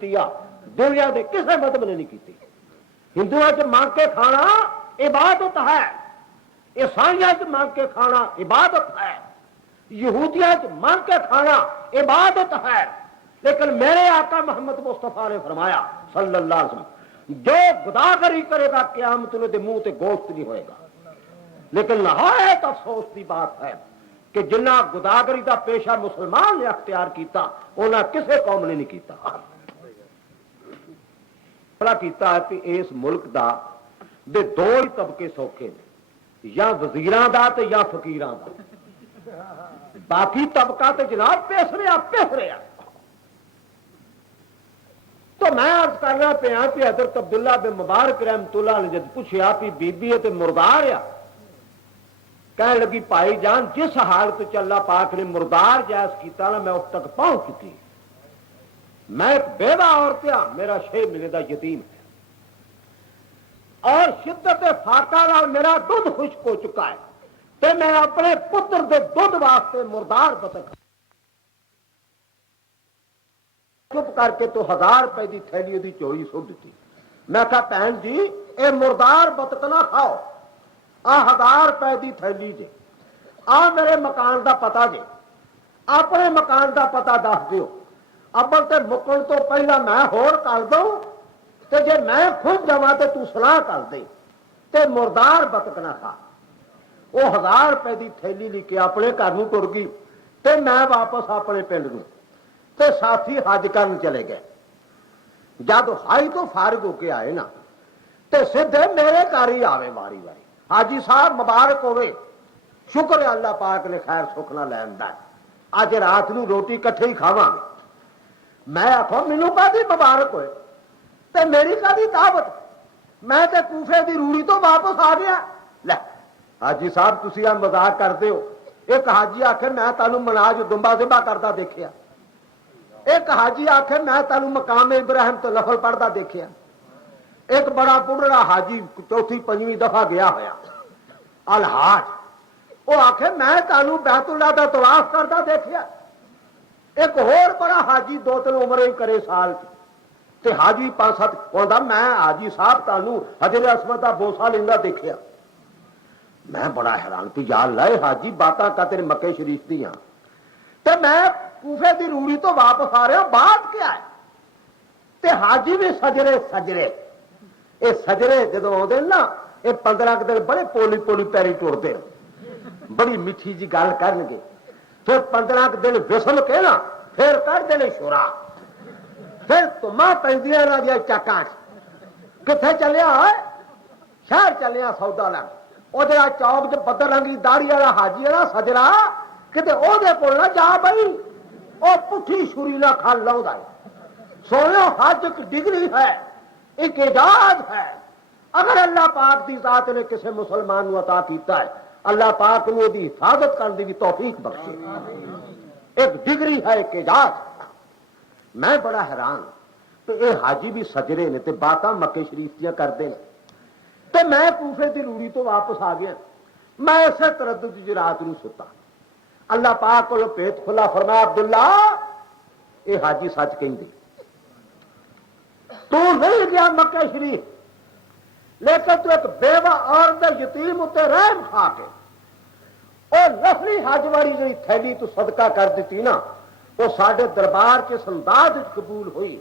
دنیا کے کسی مذہب نے نہیں کی. ہندوؤں چ مانگ کے کھانا عبادت ہے, عیسائیوں چ مانگ کے کھانا عبادت ہے, یہودیاں چ مانگ کے کھانا عبادت ہے. لیکن میرے آقا محمد مصطفیٰ نے فرمایا صلی اللہ علیہ وسلم جو گداگری کرے گا قیامت دے منہ تے گوشت نہیں ہوئے گا. لیکن نہایت افسوس کی بات ہے کہ جنہ گداگری کا پیشہ مسلمان نے اختیار کیتا انہاں کسے قوم نے نہیں کیتا. کیتا ہے کہ اس ملک دا دے دو ہی طبقے سوکھے نے, یا وزیراں دا تے یا فقیراں دا. باقی طبقہ تے جناب پیس رہا. تو میں عرض کرنا پیا کہ حضرت عبداللہ بن مبارک رحمت اللہ نے جب پوچھا کہ بی بی تے مردار آ, کہنے لگی بھائی جان جس حالت چ اللہ پاک نے مردار جائز کیتا نا میں اس تک پہنچ چکی. میں ایک بیوہ عورت ہاں, میرا 6 مہینے کا یتیم ہے اور شدت فاقہ نال میرا دودھ خشک ہو چکا ہے. تے میں اپنے پتر دے دودھ واسطے مردار بطخ چپ کر کے تو 1000 روپے کی تھیلی دی چوری سٹ دیتی. میں کہا بہن جی اے مردار بطخ نہ کھاؤ, آ 1000 روپے کی تھیلی جے, آ میرے مکان دا پتا جے, اپنے مکان دا پتا دس دیو. ابل تے مکن تو پہلا میں ہور کر دوں تے جے میں خود جا تو سلاح کر دے تے مردار بطخ نہ کھا. وہ 1000 روپے کی تھیلی لے کے اپنے گھر ٹر گئی تے میں واپس اپنے پنڈ نوں تے ساتھی حج کرن چلے گئے. جب حج تو فارغ ہو کے آئے نا تے سیدھے میرے گھر ہی آوے واری واری, حاجی صاحب مبارک ہوئے, شکر ہے اللہ پاک نے خیر سکھ نہ لین دا, اج رات نو روٹی کٹھے ہی کھاواں گے. میں آخو مینوں کدی مبارک ہوئے تے میری کدی دعوت, میں تے کوفے دی روڑی تو واپس آ گیا. لے حاجی صاحب تسی آ مذاق کرتے ہو. ایک حاجی آخر میں تانوں مناج دمبا ذبح کرتا دیکھیا, ایک حاجی آخر میں تانوں مقام ابراہیم تو لفظ پڑھتا دیکھیا, ایک بڑا بڑھڑا حاجی 4تھی 5ویں دفعہ گیا ہوا الحاج, وہ آخر میں تانوں بیت اللہ دا طواف کرتا دیکھیا. ایک اور بڑا حاجی 2-3 عمریں کرے سال کی تے حاجی 5-7 کہندا میں حاجی صاحب تانوں حجر اسود دا بوسا لیندا دیکھیا. میں بڑا حیران کہ یا اللہ حاجی باتاں کا تیرے مکے شریف دیاں تے میں کوفے دی روڑی تو واپس آ رہا ہوں, بات کیا ہے؟ تے حاجی بھی سجرے یہ سجرے جدو آتے نا یہ 15 دن بڑے پولی پولی پیری ٹوڑتے بڑی میٹھی جی گل کرن گے, پھر 15 دن وسل کے نا پھر کر دے شورا, پھر تما پہ دیا چکا کتنے چلیا ہے شہر چلیا سودا لگ, وہ جا چوک چ بدر رنگی داڑھی والا حاجی ہے نا سجرا کتنے وہ نہ جا بھائی وہ پٹھی چھری نہ کھا لاؤں. سونے حج ایک ڈگری ہے, ایک اعجاز ہے. اگر اللہ پاک دی ذات نے کسی مسلمان کو عطا کیتا ہے اللہ پاک نے دی حفاظت کرنے کی توفیق بخشی. ایک ڈگری ہے, ایک اعجاز. میں بڑا حیران کہ یہ حاجی بھی سجرے نے تے باتاں مکے شریف دیا کرتے ہیں. تے میں کوفے دی روڑی تو واپس آ گیا. میں اسے تردد جی رات نو ستا, اللہ پاک کو پیٹ کھلا, فرمایا عبداللہ یہ حاجی سچ کہیں دی, تو نہیں گیا مکہ شریف لیکن تو ایک بیوہ عورت یتیم اتنے رحم کھا کے اور نسلی حج والی جی تھیلی تو صدقہ کر دیتی نا, وہ سارے دربار کے انداز قبول ہوئی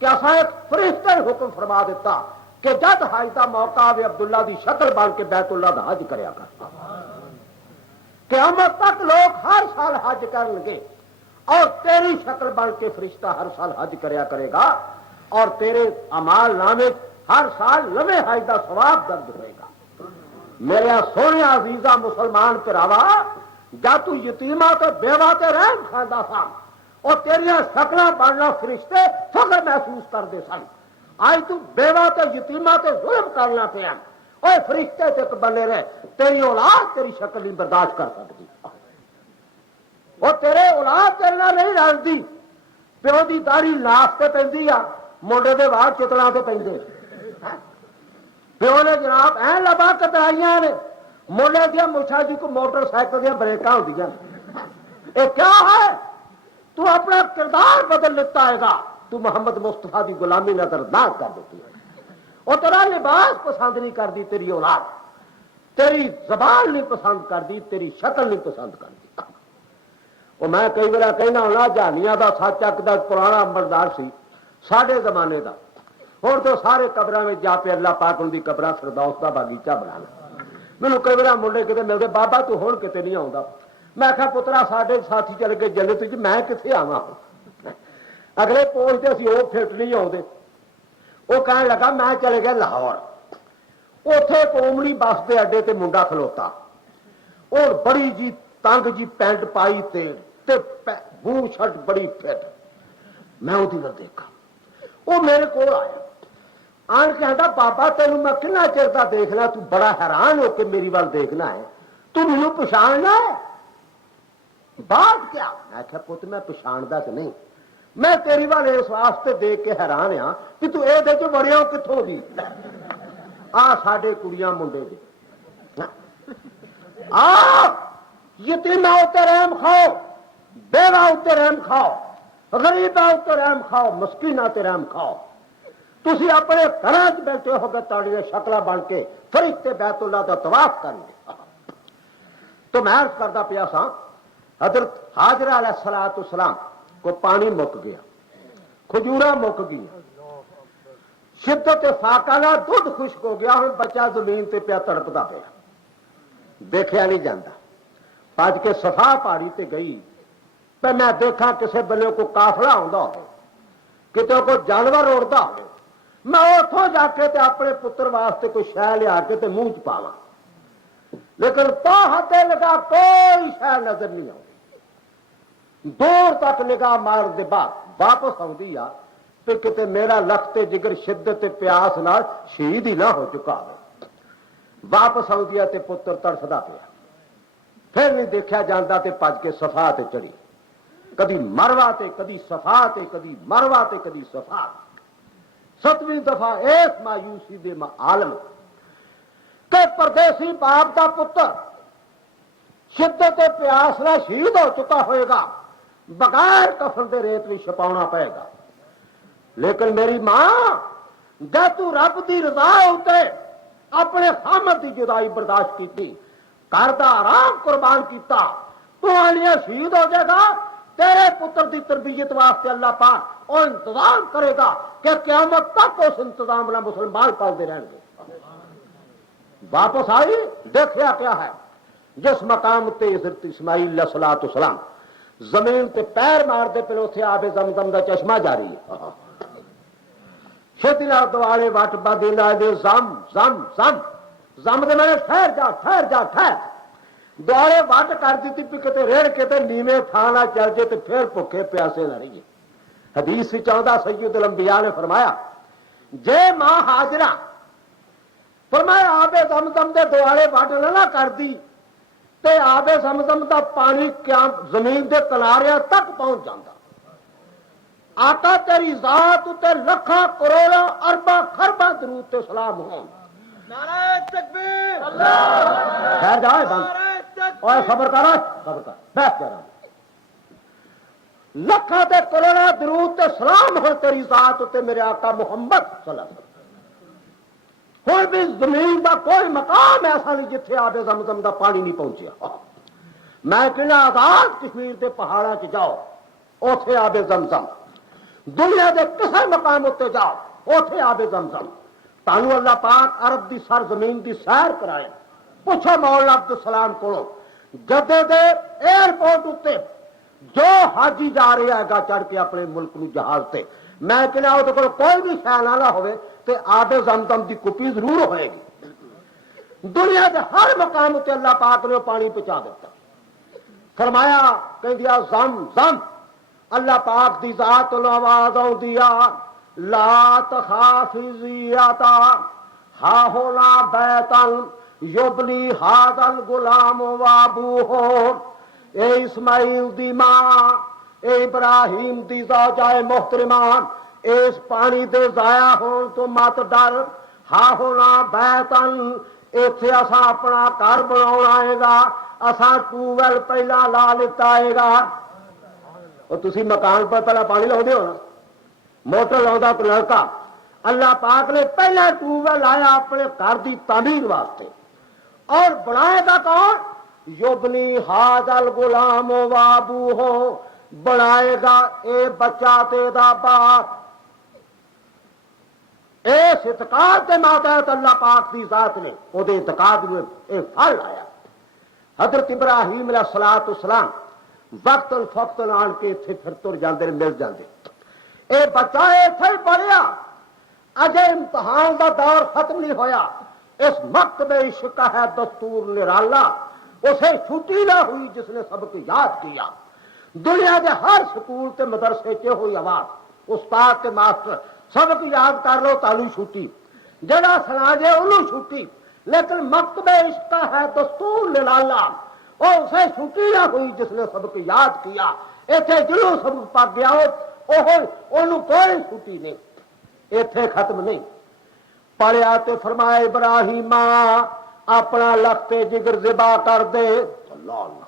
کہ اصا ایک فرشتے حکم فرما دیتا کہ جد حج کا موقع آئے عبداللہ دی شکل بن کے بیت اللہ دا حج کریا کرتا. قیامت تک لوگ ہر سال حج کرن گے اور تیری شکل بن کے فرشتہ ہر سال حج کریا کرے گا اور تیرے اعمال نامے ہر سال نویں حج کا ثواب درج ہوئے گا. میرے سونے عزیزہ مسلمان پراوا جب تو یتیماں تے بیوہ تے رحم کھاندا سا اور تیریاں شکلاں بننا فرشتے فخر محسوس کرتے سن, آج تو بیوہ تے یتیماں تے ظلم کرنا پیا, اوے فرشتے تے بنے رہے, تیری اولاد تیری شکل نہیں برداشت کر سکتی, اور تیرے اولاد تیرے نہیں رلتی, پیو دی داڑھی ناف تے پیندی آ منڈے دے واڑ چتڑا تے پیندے پیو نے جناب این لبا کترائیاں نے منڈے دیا مچھا جی کو موٹر سائیکل دیا بریکاں ہوندیاں اے کیا ہے تو اپنا کردار بدل لیتا ہے گا تو محمد مصطفیٰ کی غلامی نظردار کر دیتی ہے اور تیرا لباس پسند نہیں کرتی تیری اولاد تیری زبان نہیں پسند کرتی تیری شکل نہیں پسند کرتی وہ میں کئی بار کہنا ہونا جہانیاں دا سچ اک دا پرانا امردار سی ساڈے زمانے دا ہوں تو سارے قبراں میں جا پہ اللہ پاک ان کی قبراں فردوس دا باغیچہ بنا لیا مینوں کئی بار منڈے کتے ملتے بابا تو ہوں کتے نہیں آؤں میں آخیا پترا ساڈے ساتھی چل گئے جنت وچ میں کتنے آواں اگلے پہنچتے اسی وہ فٹ نہیں آتے وہ کہنے لگا میں چلے گیا لاہور اتے کومڑی بس کے اڈے تے منڈا کھلوتا اور بڑی جی تنگ جی پینٹ پائی تے بوٹ شرٹ بڑی فٹ میں وہ دیکھا وہ میرے کو آیا آن کے آتا بابا تینوں میں کنا چر کا دیکھنا تو بڑا حیران ہو کے میری وال دیکھنا ہے تو مینوں پچھاڑنا ہے بات کیا میں آخیا پت میں پچھاڑتا تو نہیں میں تیری وال اس واسطے دیکھ کے حیران ہاں کہ تو یہ دے بڑیا کتوں دی آ ساڈے کڑیاں منڈے دے آ یتیماں اتنے رحم کھاؤ بیوہ اتنے رحم کھاؤ غریباں اتنے رحم کھاؤ مسکیناں تے رحم کھاؤ تسی اپنے گھراں وچ بیٹھے ہو کے تاڑیاں شکلاں بن کے فرشتے بیت اللہ دا طواف کرن گے تو میں عرض کردا پیا سا حضرت حاجرہ علیہ الصلوۃ والسلام کو پانی مک گیا کھجوراں مک گئی شدت فاقہ نال دودھ خشک ہو گیا ہوں بچہ زمین تے پیا تڑپتا پیا دیکھا نہیں جاتا بج کے صفا پہاڑی تے گئی پہ میں دیکھا کسی بلے کو کافلا آتا ہو کتے کو جانور اڑتا ہو میں اتوں جا کے تے اپنے پتر واسطے کوئی شہ لیا کے تے منہ چ پاواں لیکن تو ہاتھے لگا کوئی شہ نظر نہیں آتی دور تک نگاہ مار دے بعد واپس آتی آ پھر کتے میرا لخت جگر شدت پیاس نال شہید ہی نہ ہو چکا ہو واپس آتی تے پتر تڑفدا پیا پھر نہیں دیکھا جاتا تے پج کے صفا تے چڑھی کدی مروا تے کدی صفا تے کدی مروا تے کدی صفا 7ویں دفعہ اس مایوسی دے عالم کہ پردیسی باپ دا پتر شدت پیاس نہ شہید ہو چکا ہوئے گا بغیر کفن دے ریت بھی چھپاؤنا پائے گا لیکن میری ماں جب تو رب دی رضا ہوتے اپنے خامد کی جدائی برداشت کی گھر دا آرام قربان کیتا تو آنیا شہید ہو جائے گا تیرے پتر دی تربیت واسطے اللہ پاک اور انتظام کرے گا کہ قیامت تک اس انتظام نہ مسلمان پالتے رہیں گے واپس آئی دیکھیا کیا ہے جس مقام تے حضرت اسماعیل علیہ الصلوۃ والسلام زمین تے پیر مار دے پھر اتنے آب زمزم دا چشمہ جاری ہے چھتی نال دوالے وٹ بدی لائے دے زم زم زم زم دے میں ٹھہر جا ٹھہر جا ٹھہر دوالے وٹ کر دیتی پی کتے ریڑ کے تے نیویں تھانا چل جے تے پھر بھوکے پیاسے نہ رہیے حدیث وچ آندا سید الانبیاء نے فرمایا جے ماں ہاجرہ فرمایا آب زمزم دے دوالے وٹ نہ کر دی تے آب زمزم دا پانی زمین دے کناریاں تک پہنچ جاتا آقا تیری ذات تے لکھاں کروڑاں ارباں خرباں درود تے سلام ہون نعرہ تکبیر خیر جائے بند اوے خبر کر بیٹھ جا لکھاں تے کروڑاں درود تے سلام ہون تیری ذات تے میرے آقا محمد صلی اللہ علیہ وسلم کوئی بھی زمین دا کوئی مقام ایسا نہیں جتھے آب زمزم دا پانی نہیں پہنچیا میں کہنا آزاد کشمیر دے پہاڑاں چ جاؤ اوتھے آب زمزم دنیا دے کسے مقام اتنے جاؤ اوتھے آب زمزم تانوں اللہ پاک عرب دی سر زمین دی سیر کرائے پوچھو مولا عبد السلام کو جدے دے ایئرپورٹ اتنے جو حاجی جا رہا ہے گا چڑھ کے اپنے ملک نو جہاز تے میں کہنا وہ تو کوئی بھی شہ نہ ہوئے تے آب زمزم دی کپی ضرور ہوئے گی دنیا کے ہر مقام اتنے اللہ پاک نے پانی پہنچا دیتا فرمایا کہ دیا زم زم اللہ پاک دی ذات آواز آدیا لا تخافزیتا ہا ہونا بیتن یبنی ہاذا الغلام وابوہ اے اسماعیل دی ماں اے ابراہیم دی زوجائے محترمہ اس پانی دے ضائع ہون تو مت ڈر، ہاں ہونا بیتن ایتھے اساں اپنا گھر بناؤنا آئے گا، اساں ٹیوب ویل پہلا لا لیتا آئے گا۔ اور تسی مکان پر پہلا پانی لاؤندے ہو نا، موٹر لاؤندا تو لڑکا، اللہ پاک نے پہلا ٹیوب ویل لایا اپنے گھر دی تعمیر واسطے، اور بنائے گا کون؟ یبنی ھذا الغلام و ابوہ، بنائے گا اے بچہ تے دا باپ۔ اس اعتقاد کے ماتحت اللہ پاک کی ذات نے وہ اعتقاد میں ایک پھل آیا۔ حضرت ابراہیم علیہ السلام وقت الفقت آن کے اتنے پھر تر جاندے مل جاندے، اے بچہ اتنے پڑھیا، اجے امتحان دا دور ختم نہیں ہویا، اس مکتب عشق کا ہے دستور نرالا، اسے چھٹی نہ ہوئی جس نے سبق یاد کیا۔ دنیا کے ہر سکول تے مدرسے چ ہوئی آواز، استاد کے ماسٹر سبق یاد کر لو تالو چھٹی، جڑا سنا جے انہوں چھٹی، لیکن مکتب عشق کا ہے دستور نرالا، اور اسے چھٹی نہ ہوئی جس نے سبق یاد کیا۔ اتنے جنہوں سبق پک گیا انہوں کوئی چھٹی نہیں، اتنے ختم نہیں۔ پڑھیا تے فرمایا ابراہیم اپنا لخت جگر ذبح کر دے۔ اللہ اللہ،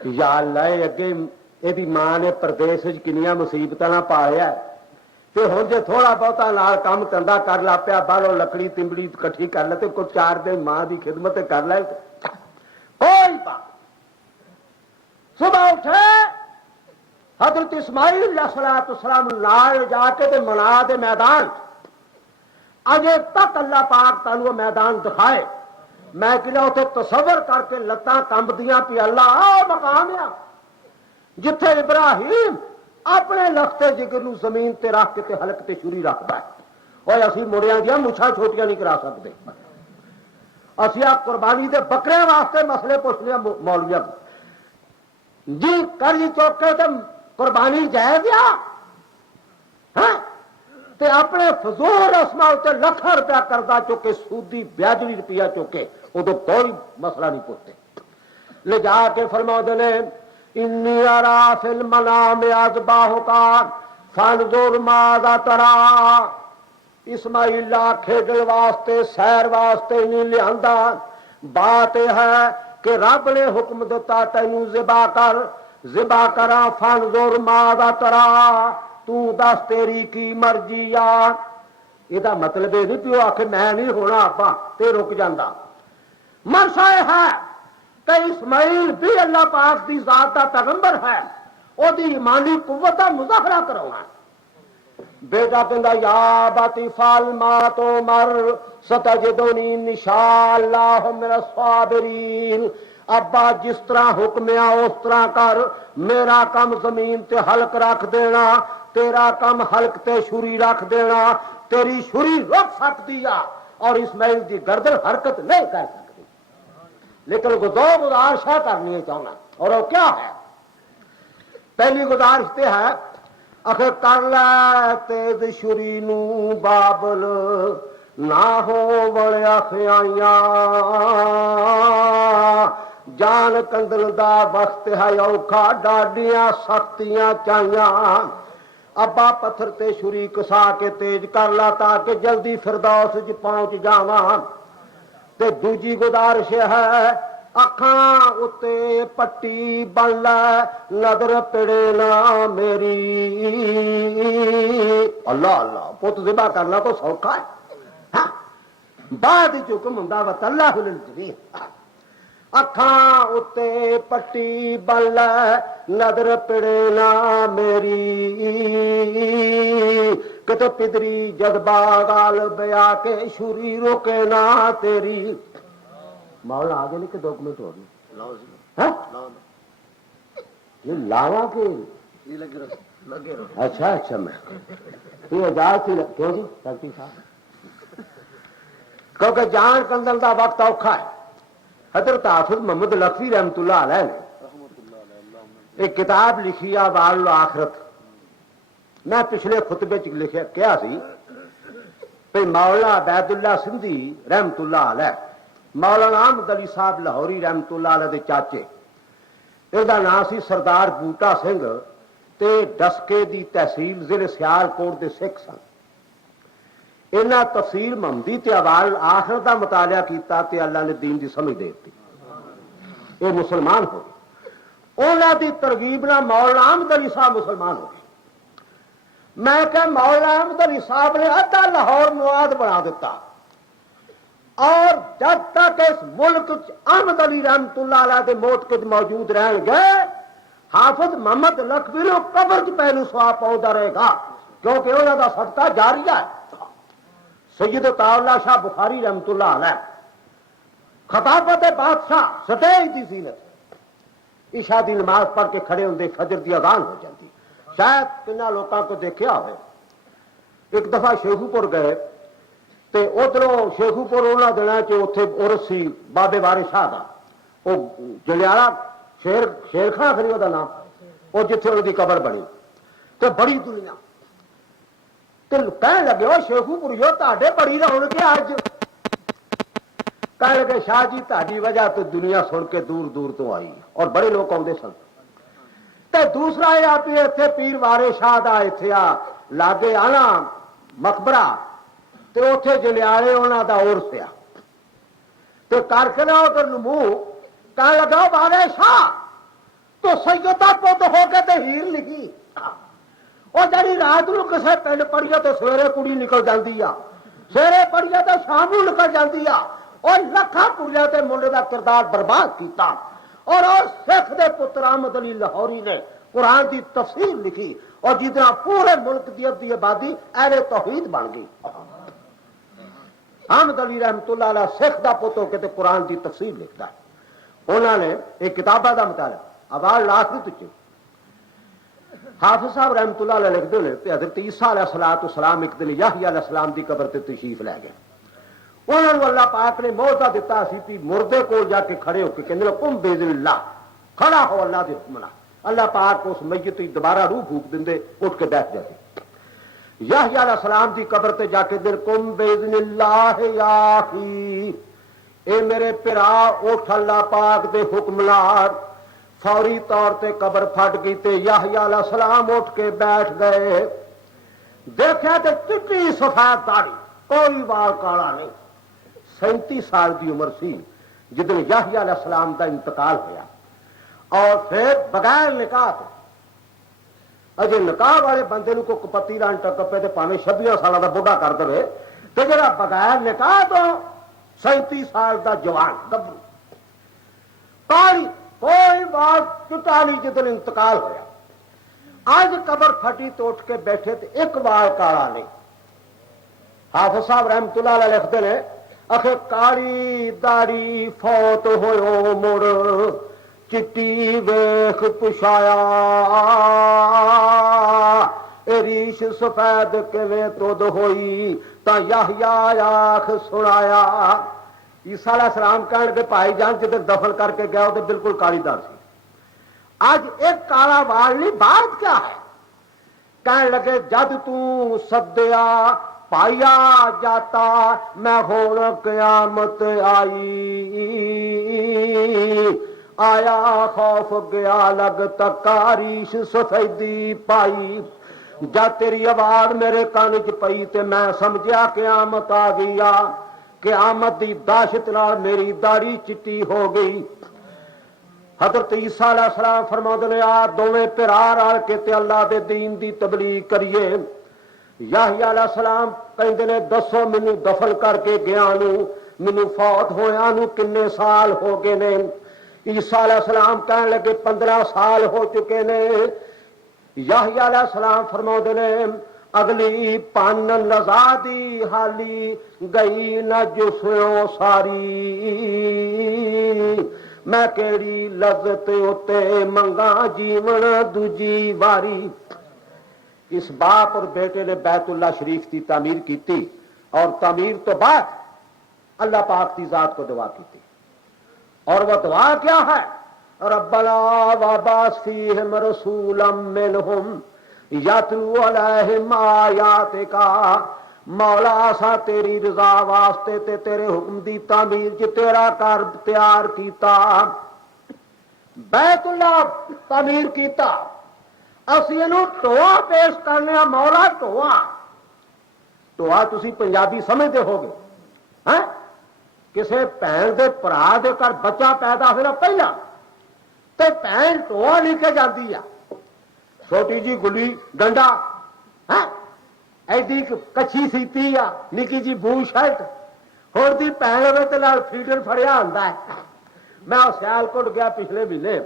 یا اللہ اگے یہ ماں نے پردیس کنیاں مصیبت نہ پایا، تے ہن جے تھوڑا بہتا نال کام دھندا کر لا پیا، باہروں لکڑی تمبڑی کٹھی کر لے تے کوئی 4 دن ماں دی خدمت کر لے، کوئی بات۔ صبح اٹھے حضرت اسماعیل علیہ السلام نال جا کے تے منا دے میدان، اجے تک اللہ پاک تانوں وہ میدان دکھائے، میں کہنا اتنے تصور کر کے لتاں کمبدیاں پی، اللہ آ مقام آ جتھے ابراہیم اپنے لختے جگر نو زمین تے رکھ کے حلق تے چھری رکھتا ہے۔ اور اسی مڑیاں دیا مچھاں چھوٹیاں نہیں کرا سکتے، اسی آ قربانی دے بکرے واسطے مسئلے پوچھ لیا مولویا جی کرجی چوکے تے قربانی جائز آ تے اپنے فضول رسماں تے لکھاں روپیہ کردہ چوکے سودی بیاجلی روپیہ چوکے ادو کوئی مسئلہ نہیں پوچھتے، لے جا کے فرما نے انی ارا فی المنام اذبحک فانظر ماذا تری۔ اسماعیل کھیڈن واسطے سیر واسطے نہیں لیا، بات یہ ہے کہ رب نے حکم دیتا تینوں ذبح کر، ذبح کرا فانظر ماذا تری، تو دس تیری کی مرضی آ۔ یہ مطلب یہ نہیں پیو آخ میں نہیں ہونا آپا تے رک جانا، منشا یہ ہے کہ اسماعیل بھی اللہ پاک دی ذات کا پیغمبر ہے، وہ ایمانی قوت کا مظاہرہ کروانا۔ بیٹا کہندا یا باتی فال ما تو مر ستجدنی انشاء اللہ من الصابرین، ابا جس طرح حکم ہے اس طرح کر، میرا کم زمین تے حلق رکھ دینا، تیرا کم حلق تے چھری رکھ دینا، تیری چھری رک سکتی ہے اور اسماعیل دی گردن حرکت نہیں کر سکتی، لیکن دو گزارشیں کرنی چاہنا، اور وہ کیا ہے؟ پہلی گزارش یہ ہے اخر کر لے تیز چھری نو بابل نہ ہو بڑیا خیائیاں، جان کندل دا وقت ہے اوکھا ڈاڈیاں سختیاں چاہیاں، ابا پتھر تے چھری کسا کے تیز کر لا تاکہ جلدی فردوس وچ پہنچ جاواں۔ تے دوجی گزارش ہے اکھاں اتے پٹی بن لے نظر پڑے نہ میری۔ اللہ اللہ، پت ذبح کرنا تو سوکھا ہے، بعد حکم ہوندا وت اللہ للجمیع۔ اکھاں اتے پٹی بن لے نظر پڑے نہ میری، کہ تو پدری جذبہ غالب آ کے چھری روکے نہ تیری۔ مولا آگے نہیں کہ 2 منٹ ہو گئے یہ لاوا کے اچھا اچھا میں یہ اجازت ہی کیوں جی سیکٹری صاحب، کیونکہ جان کندل دا وقت اوکھا ہے۔ حضرت حافظ محمد لکھوی رحمت اللہ علیہ نے ایک کتاب لکھی ہے وال الآخرت، میں پچھلے خطبے چ لکھیا کیا سی کہ مولانا عبید اللہ سندھی رحمت اللہ علیہ، مولانا احمد علی صاحب لاہوری رحمت اللہ علیہ دے چاچے، ਇਹਦਾ ਨਾਂ ਸੀ ਸਰਦਾਰ ਬੂਟਾ ਸਿੰਘ ਤੇ ਡਸਕੇ ਦੀ ਤਹਿਸੀਲ ਜ਼ਿਲ੍ਹੇ ਸਿਆਲਕੋਟ ਦੇ ਸਿੱਖ ਸਨ। ਇਹਨਾਂ ਤਫਸੀਰ ਮੁਹੰਮਦੀ ਤੇ ਅਵਾਲ ਆਖਰ ਦਾ ਮਤਾਲਿਆ ਕੀਤਾ ਤੇ ਅੱਲਾ ਨੇ ਦੀਨ ਦੀ ਸਮਝ ਦੇ ਦਿੱਤੀ, ਇਹ ਮੁਸਲਮਾਨ ਹੋ ਗਏ। ਉਹਨਾਂ ਦੀ ਤਰਗੀਬ ਨਾਲ ਮੌਲਾਨਾ ਅਹਿਮਦ ਅਲੀ ਸਾਹਿਬ ਮੁਸਲਮਾਨ ਹੋ ਗਏ। ਮੈਂ ਕਿਹਾ ਮੌਲਾਨਾ ਅਹਿਮਦ ਅਲੀ ਸਾਹਿਬ ਨੇ ਅੱਧਾ ਲਾਹੌਰ ਮੁਆਦ ਬਣਾ ਦਿੱਤਾ اور جب تک اس ملک احمد علی رحمت اللہ علیہ کے موتقد موجود رہن گے حافظ محمد لکھوی نو قبر چ پہلو سواب پہنچتا رہے گا، کیونکہ انہوں کا صدقہ جاریہ ہے۔ سید طاءاللہ شاہ بخاری رحمت اللہ علیہ خطابت بادشاہ سٹیج دی زینت عشاء دی نماز پڑھ کے کھڑے ہوندے فجر دی اذان ہو جاتی۔ شاید کنا لوگوں کو دیکھا ہوئے، ایک دفعہ شیخو پور گئے تے ادھروں شیخو پور انہوں دنوں چ اتنے عرس سی بابے وارے شاہ کا، وہ جلیالا شیر خان خری وہ نام، وہ جتنے انہوں کی قبر بنی تے بڑی دنیا کہنے لگے وہ شیخو پور جو تے بڑی رونق ہے اج، کہنے لگے شاہ جی تاری وجہ تو دنیا سن کے دور دور تو آئی اور بڑے لوگ آتے سن۔ تے دوسرا یہ آپ اتنے پیر وارے شاہ کا اتنے آ لاگے آنا مقبرہ تے اوتھے جلیالے انہاں دا عرس پیا تے کر کے نہ ادھر منہ کہنے لگا وارے شاہ تو سیدہ پت ہو کے تے ہیر لکھی، وہ جڑی رات نو کسے پنڈ پڑھیے تو سویرے کڑی نکل جاندی آ، سویرے پڑھیے تو شام نو نکل جاندی آ، اور لکھاں کڑیاں تے منڈے دا کردار برباد کیتا۔ اور سکھ دے پتر احمد علی لاہوری نے قرآن دی تفسیر لکھی اور جتنا پورے ملک دی ادھی آبادی اہل توحید بن گئی۔ احمد علی رحمت اللہ علیہ سکھ دا پت ہو کے تے قرآن دی تفسیر لکھتا ہے۔ انہوں نے ایک کتابہ دا مطالعہ آواز آخری تک حافظ صاحب رحمت اللہ علیہ لکھتے ہیں کہ حضرت عیسیٰ علیہ السلام ایک دن یحییٰ علیہ السلام دی قبر تے تشریف لے گئے۔ انہوں نے اللہ پاک نے موعظہ دیتا سی کہ مردے کو جا کے کھڑے ہو کے کہنے لگے قم باذن اللہ، کھڑا ہو اللہ دے حکم نال۔ اللہ پاک اس میت تے دوبارہ روح پھونک دیندے، اٹھ کے بیٹھ جاتے۔ یحییٰ علیہ السلام دی قبر تے جا کے دل قم باذن اللہ یا اخی، اے میرے پرا اٹھ اللہ پاک دے حکم نال۔ فوری طور تے قبر پھٹ گئی تے یحییٰ علیہ السلام اٹھ کے بیٹھ گئے۔ دیکھا تے چٹی سفید داڑھی، کوئی وال کالا نہیں، 37 سال دی عمر سی جدن یحییٰ علیہ السلام دا انتقال ہوا۔ اور پھر بغیر نکاح اجے نکاح والے بندے کو کپتی ران ٹکپے تے پاویں 26 سال دا بڑھا کر دے تے جڑا بغیر نکاح تو 37 سال دا جوان گبرو کالی کوئی بات چٹا نہیں جدن انتقال ہویا۔ اج قبر پھٹی تو اٹھ کے بیٹھے تے ایک وال کالا نہیں۔ حافظ صاحب رحمت اللہ علیہ لکھتے ہیں اخے کالی داڑی فوت ہوئے مڑ چٹی ویخ پشایا، اے ریش سفید کیویں تد ہوئی تا یحییٰ آخ سنایا۔ عیسیٰ علیہ السلام کہنے کے بھائی جان جدھر دفن کر کے گیا تو بالکل کالی دار سی، آج ایک کالا وال نہیں، بات کیا ہے؟ کہنے لگے جد تو سدیا پایا جاتا میں ہون قیامت آئی، آیا خوف گیا لگ تکاریش سفیدی پائی، جب تیری آواز میرے کان چ پئی تے میں سمجھیا قیامت آ گئی آ، قیامت دی دہشت نال میری داڑھی چٹی ہو گئی۔ حضرت عیسیٰ علیہ السلام فرماندے نے آ دوویں بھرا رل کے تے اللہ دے دین دی تبلیغ کریے۔ یحییٰ علیہ السلام کہندے نے دسو مینوں دفن کر کے گیا نو مینوں فوت ہویا نو کنے سال ہو گئے نے؟ عیسیٰ علیہ السلام کہنے لگے 15 سال ہو چکے نے۔ یحییٰ علیہ السلام فرماندے نے اگلی پن لزادی حالی گئی نہ جسوں ساری، میں کیڑی لذت اتے منگا جیون دوجی واری۔ اس باپ اور بیٹے نے بیت اللہ شریف کی تعمیر کی تھی اور تعمیر تو بعد اللہ پاک کی ذات کو دعا کی تھی، اور وہ دعا کیا ہے؟ ربنا وابعث فیہم رسولا منہم یتلو علیہم آیاتک، مولا سا تیری رضا واسطے تے تیرے حکم دی تعمیر چ تیرا کر تیار کیتا، بیت اللہ تعمیر کیتا، اسی ਇਹਨੂੰ ٹوਆ پیش کرنے ਆ ਮੌਲਾ ٹوਆ। ٹوਆ ਤੁਸੀਂ ਪੰਜਾਬੀ ਸਮਝਦੇ ਹੋਗੇ ਹੈ। ਕਿਸੇ ਭੈਣ ਦੇ ਭਰਾ ਦੇ ਘਰ ਬੱਚਾ ਪੈਦਾ ਹੋਇਆ ਪਹਿਲਾਂ ਤੇ ਭੈਣ ٹوਆ ਲੈ ਕੇ ਜਾਂਦੀ ਆ, ਛੋਟੀ ਜੀ ਗੁੱਲੀ ਡੰਡਾ ਹੈ, ਐਡੀ ਕੱਚੀ ਸੀਤੀ ਆ, ਨਿੱਕੀ ਜੀ ਬੂ ਸ਼ਰਟ। ਹੁਣ ਦੀ ਭੈਣ ਹੋਵੇ ਤੇ ਨਾਲ ਫੀਡਰ ਫੜਿਆ ਹੁੰਦਾ ਹੈ। ਮੈਂ ਸਿਆਲਕੋਟ ਗਿਆ ਪਿਛਲੇ ਮਹੀਨੇ,